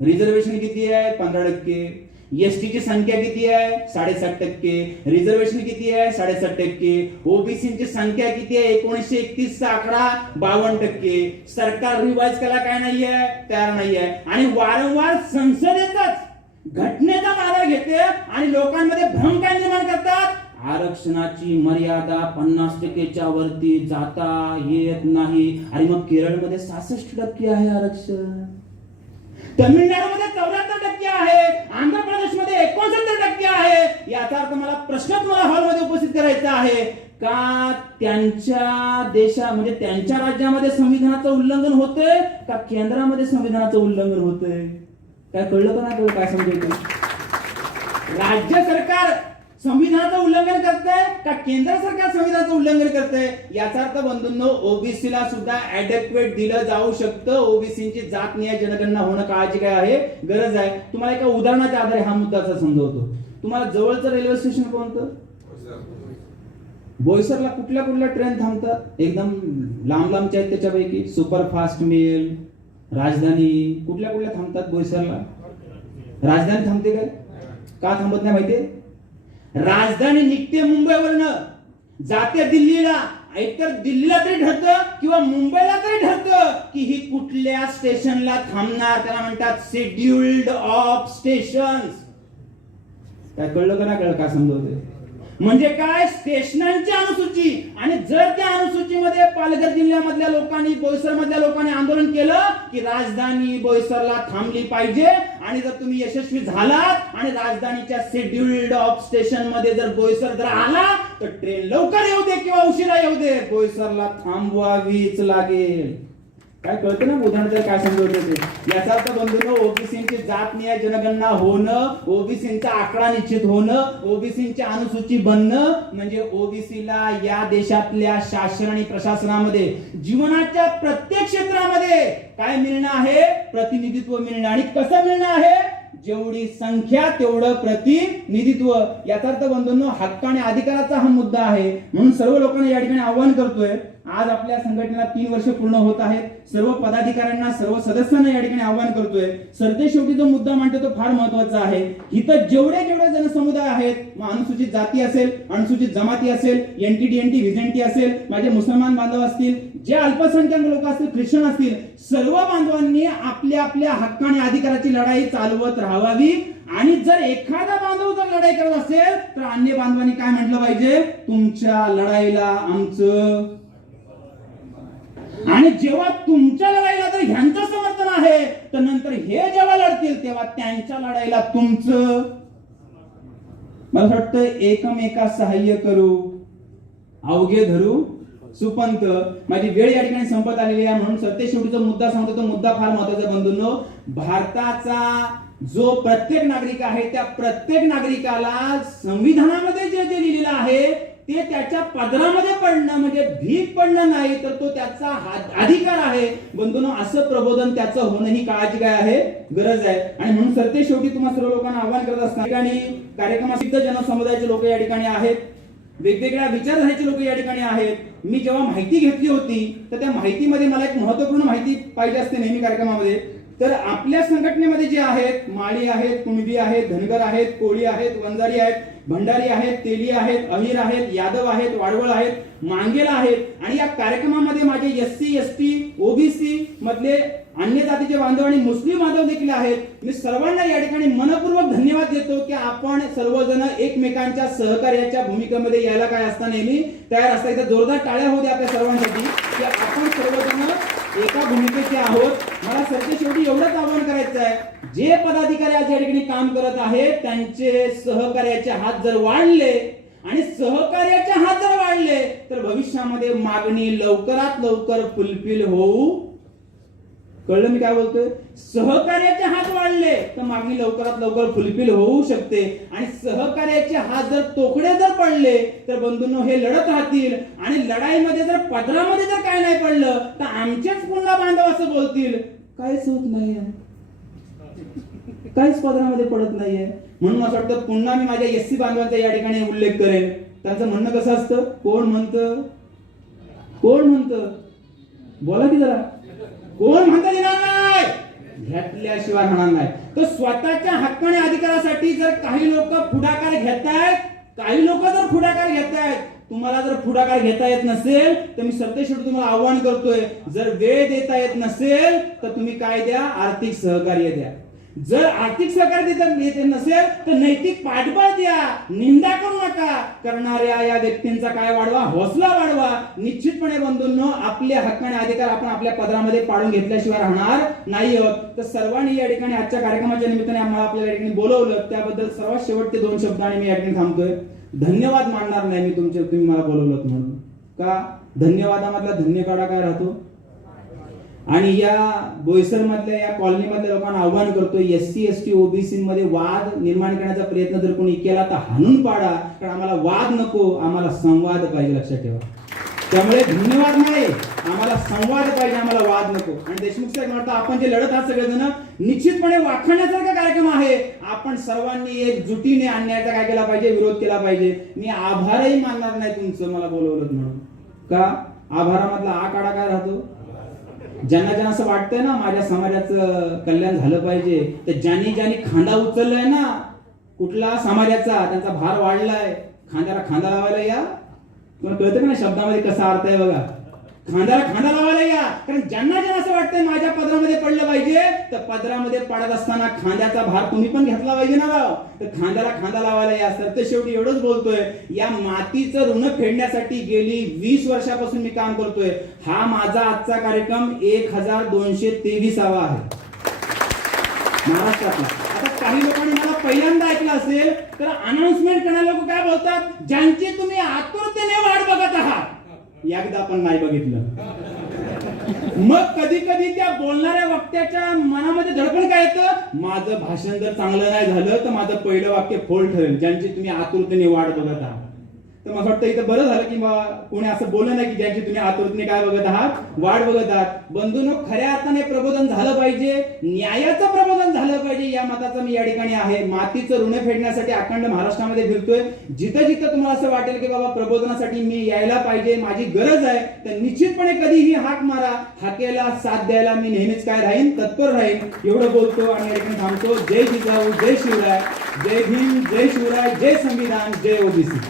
रिझर्वेशन किती आहे? 15%. एसटी ची संख्या किती आहे? 7.5%. रिझर्वेशन किती आहे? 7.5%. ओबीसीची संख्या किती आहे? 1931 चा आकडा 52%. सरकार रिवाइज करायला काय नाहीये? तयार नाहीये. आणि वारंवार संसदेचाच घटनेचा आधार घेते आणि लोकांमध्ये भ्रम काय निर्माण करतात? आरक्षणाची मर्यादा 50%च्या वरती जाता येत नाही. आणि मग केरळमध्ये 66% आहे आरक्षण, तमिळनाडूमध्ये 74% आहे, आंध्र प्रदेशमध्ये 69% आहे. याचा अर्थ मला प्रश्न तुम्हाला हॉलमध्ये उपस्थित करायचा आहे का त्यांच्या म्हणजे त्यांच्या राज्यामध्ये संविधानाचं उल्लंघन होतंय का केंद्रामध्ये संविधानाचं उल्लंघन होतंय? काय कळलं का नाही? काय समजायचं? राज्य सरकार संविधानाचं उल्लंघन करतंय का केंद्र सरकार संविधानाचं उल्लंघन करतंय? याचा अर्थ बंधूंनो, ओबीसीला सुद्धा ऍडेक्वेट दिलं जाऊ शकतं. ओबीसीची जातनीय जनगणना होणं काळाची काय आहे? गरज आहे. तुम्हाला एका उदाहरणाच्या आधारे हा मुद्दा समजवतो. तुम्हाला जवळचं रेल्वे स्टेशन कोणतं? बोईसरला कुठल्या ट्रेन थांबतात? एकदम लांबच्या आहेत त्याच्यापैकी सुपरफास्ट मेल, राजधानी, कुठल्या थांबतात बोईसरला? राजधानी थांबते काय? का थांबत नाही माहितीये? राजधानी निघते मुंबईवरनं, जाते दिल्लीला. एकतर दिल्लीला तरी ठरतं किंवा मुंबईला तरी ठरतं की ही कुठल्या स्टेशनला थांबणार. त्याला म्हणतात शेड्युल्ड ऑफ स्टेशन्स. काय कळलं का? नाही कळलं? काय समजवते म्हणजे काय? स्टेशनांची अनुसूची. आणि जर त्या अनुसूचीमध्ये पालघर जिल्ह्यामधल्या लोकांनी, बोईसर मधल्या लोकांनी आंदोलन केलं की राजधानी बोईसरला थांबली पाहिजे, आणि जर तुम्ही यशस्वी झालात आणि राजधानीच्या शेड्युल्ड ऑफ स्टेशन मध्ये जर बोईसर जर आला तर ट्रेन लवकर येऊ दे किंवा उशिरा येऊ दे, बोईसरला थांबवावीच लागेल. काय कळतं ना उदाहरण काय समजवते ते? याचा अर्थ बंधूंनो, ओबीसीची जातनीय जनगणना होणं, ओबीसीचा आकडा निश्चित होणं, ओबीसीची अनुसूची बनणं म्हणजे ओबीसीला या देशातल्या शासन आणि प्रशासनामध्ये जीवनाच्या प्रत्येक क्षेत्रामध्ये काय मिळणं आहे? प्रतिनिधित्व मिळणं. आणि कसं मिळणं आहे? जेवढी संख्या तेवढं प्रतिनिधित्व. याचा अर्थ बंधूंनो, हक्क आणि अधिकाराचा हा मुद्दा आहे. म्हणून सर्व लोकांना या ठिकाणी आवाहन करतोय. आज आपल्या संघटनेला 3 वर्ष पूर्ण होत आहेत. सर्व पदाधिकाऱ्यांना, सर्व सदस्यांना या ठिकाणी आवाहन करतोय. सरतेशेवटी जो मुद्दा मांडतो तो फार महत्वाचा आहे. इथं जेवढे जनसमुदाय आहेत, मग अनुसूचित जाती असेल, अनुसूचित जमाती असेल, एनटी व्हिजेंटी असेल, माझे मुसलमान बांधव असतील, जे अल्पसंख्याक लोक असतील, ख्रिश्चन असतील, सर्व बांधवांनी आपल्या आपल्या हक्क आणि अधिकाराची लढाई चालवत राहावी. आणि जर एखादा बांधव जर लढाई करत असेल तर अन्य बांधवांनी काय म्हटलं पाहिजे? तुमच्या लढाईला आमचं. आणि जेव्हा तुमच्या लढाईला जर ह्यांचं समर्थन आहे तर नंतर हे जेव्हा लढतील तेव्हा त्यांच्या लढाईला तुमचं. मला वाटतं एकमेकास सहाय्य करू, अवघे धरू सुपंत. माझी वेळ या ठिकाणी संपत आलेली आहे. म्हणून सरतेशेवटीचा मुद्दा सांगतो. तो मुद्दा फार महत्वाचा बंधूंनो. भारताचा जो प्रत्येक नागरिक आहे त्या प्रत्येक नागरिकाला संविधानामध्ये जे लिहिलेलं आहे ते त्याच्या पदरामध्ये पडणं म्हणजे भीक पडणं नाही, तर तो त्याचा अधिकार आहे. बंधूंनो, असं प्रबोधन त्याचं होणं ही काळाची काय आहे? गरज आहे. आणि म्हणून सरतेशेवटी तुम्हा सर्व लोकांना आवाहन करत असताना कार्यक्रमात सिद्ध जनसमुदायाचे लोक या ठिकाणी आहेत, वेगवेगळ्या विचारधारेचे लोक या ठिकाणी आहेत. मी जेव्हा माहिती घेतली होती तर त्या माहितीमध्ये मला एक महत्वपूर्ण माहिती पाहिजे असते नेहमी कार्यक्रमामध्ये. तर आपल्या संघटनेमध्ये जे आहेत, माळी आहेत, कुणबी आहेत, धनगर आहेत, कोळी आहेत, वंजारी आहेत, भंडारी आहेत, तेली आहेत, अहिर आहेत, यादव आहेत, वाडवळ आहेत, मांगेला आहेत. आणि या कार्यक्रमामध्ये माझे एससी, एसटी, ओबीसी मधले अन्य जातीचे बांधव आणि मुस्लिम बांधव देखील आहेत. मी सर्वांना या ठिकाणी मनपूर्वक धन्यवाद देतो की आपण सर्वजण एकमेकांच्या सहकार्याच्या भूमिकेमध्ये यायला काय असता नेहमी तयार असता. इथे जोरदार टाळ्या होऊ द्या आपल्या सर्वांसाठी की आपण सर्वजण एका भूमिकेचे आहोत. मला सरतेशेवटी एवढंच आवाहन करायचं आहे, जे पदाधिकारी आज या ठिकाणी काम करत आहेत त्यांचे सहकार्याचे हात जर वाढले आणि सहकार्याचे हात जर वाढले तर भविष्यामध्ये मागणी लवकरात लवकर फुलफिल होऊ. कळलं मी काय बोलतोय? सहकार्याचे हात वाढले तर मागणी लवकरात लवकर फुलफिल होऊ शकते. आणि सहकार्याचे हात जर तोकडे जर पडले तर बंधूंनो हे लढत राहतील. आणि लढाईमध्ये जर पदरामध्ये जर काय नाही पडलं तर आमचेच पुन्हा बांधव असं बोलतील, काहीच होत नाही. काहीच पदरामध्ये पडत नाहीये. म्हणून असं वाटतं पुन्हा मी माझ्या एससी बांधवांचा या ठिकाणी उल्लेख करेन. त्यांचं म्हणणं कसं असतं, कोण म्हणतं, कोण म्हणतं, बोला की जरा, कोण म्हणतं येणार नाही, घेतल्याशिवाय राहणार नाही. तर स्वतःच्या हक्क आणि अधिकारासाठी जर काही लोक पुढाकार घेतायत, काही लोक जर पुढाकार घेतायत, तुम्हाला जर पुढाकार घेता येत नसेल तर मी सरतेशेवटी तुम्हाला आव्हान करतोय, जर वेळ देता येत नसेल तर तुम्ही काय द्या, आर्थिक सहकार्य द्या. जर आर्थिक सहकार्य देता येत नसेल तर नैतिक पाठबळ द्या. निंदा करू नका. करणाऱ्या या व्यक्तींचा काय वाढवा, हौसला वाढवा. निश्चितपणे बंधूंनो, आपले हक्क आणि अधिकार आपण आपल्या पदरामध्ये पाडून घेतल्याशिवाय राहणार नाही आहोत. तर सर्वांनी या ठिकाणी आजच्या कार्यक्रमाच्या निमित्ताने आम्हाला आपल्या या ठिकाणी बोलवलं, त्याबद्दल सर्वात शेवटचे 2 शब्द आणि मी या ठिकाणी थांबतोय. धन्यवाद मानणार नाही मी तुम्ही मला बोलवलं म्हणून. का धन्यवादामधला धन्य काढा काय राहतो. आणि या बोईसर मधल्या या कॉलनी मधल्या लोकांना आव्हान करतोय, एससी एसटी ओबीसी मध्ये वाद निर्माण करण्याचा प्रयत्न जर कोणी केला तर हाणून पाडा. कारण आम्हाला वाद नको, आम्हाला संवाद पाहिजे, लक्षात ठेवा. त्यामुळे धन्यवाद नाही, आम्हाला संवाद पाहिजे, आम्हाला वाद नको. आणि देशमुख साहेब म्हणतात आपण जे लढत आहात सगळेजण, निश्चितपणे वाखाणण्यासारखा कार्यक्रम आहे. आपण सर्वांनी एकजुटीने अन्यायाचा काय केला पाहिजे, विरोध केला पाहिजे. मी आभारही मानणार नाही तुमचं मला बोलवलं म्हणून. का आभारामधला आकडा काय राहतो, ज्यांना ज्यांना असं वाटतंय ना माझ्या समाजाचं कल्याण झालं पाहिजे, तर ज्यांनी ज्यांनी खांदा उचललाय ना कुठला समाजाचा, त्यांचा भार वाढलाय. खांद्याला खांदा लावायला या. तुम्हाला कळतं का ना शब्दामध्ये कसा अर्थ आहे बघा, खांद्याला खांदा लावायला या. कारण ज्यांना ज्यांना असं वाटतंय माझ्या पदरामध्ये पडलं पाहिजे, तर पदरामध्ये पडत असताना खांद्याचा भार तुम्ही पण घेतला पाहिजे ना राव. तर खांद्याला खांदा लावायला या. तर ते शेवटी एवढंच बोलतोय, या मातीचं ऋण फेडण्यासाठी गेली 20 वर्षापासून मी काम करतोय. हा माझा आजचा कार्यक्रम 1223 आहे महाराष्ट्रातला. आता काही लोकांनी मला पहिल्यांदा ऐकलं असेल तर अनाउन्समेंट करणारे लोक काय बोलतात, ज्यांची तुम्ही आतुरतेने वाट बघत आहात. एकदा पण नाही बघितलं. मग कधी कधी त्या बोलणाऱ्या वक्त्याच्या मनामध्ये धडपड काय येतं, माझं भाषण जर चांगलं नाही झालं तर माझं पहिलं वाक्य फोल ठरेल, ज्यांची तुम्ही आतुरतेने वाट बघत आहात. तर मला वाटतं इथं बरं झालं की कोणी असं बोललं नाही की ज्यांची तुम्ही आतुरतेने काय बघत आहात, वाट बघत आहात. बंधूंनो, खऱ्या अर्थाने प्रबोधन झालं पाहिजे, न्यायाचं प्रबोधन झालं पाहिजे, या मताचा मी या ठिकाणी आहे. मातीचं ऋण फेडण्यासाठी अखंड महाराष्ट्रामध्ये फिरतोय. जिथं जिथं तुम्हाला असं वाटेल की बाबा प्रबोधनासाठी मी यायला पाहिजे, माझी गरज आहे, तर निश्चितपणे कधीही हाक मारा. हाकेला साथ द्यायला मी नेहमीच काय राहीन, तत्पर राहीन. एवढं बोलतो आणि या ठिकाणी थांबतो. जय जिजाऊ, जय शिवराय, जय भीम, जय शिवराय, जय संविधान, जय ओबीसी.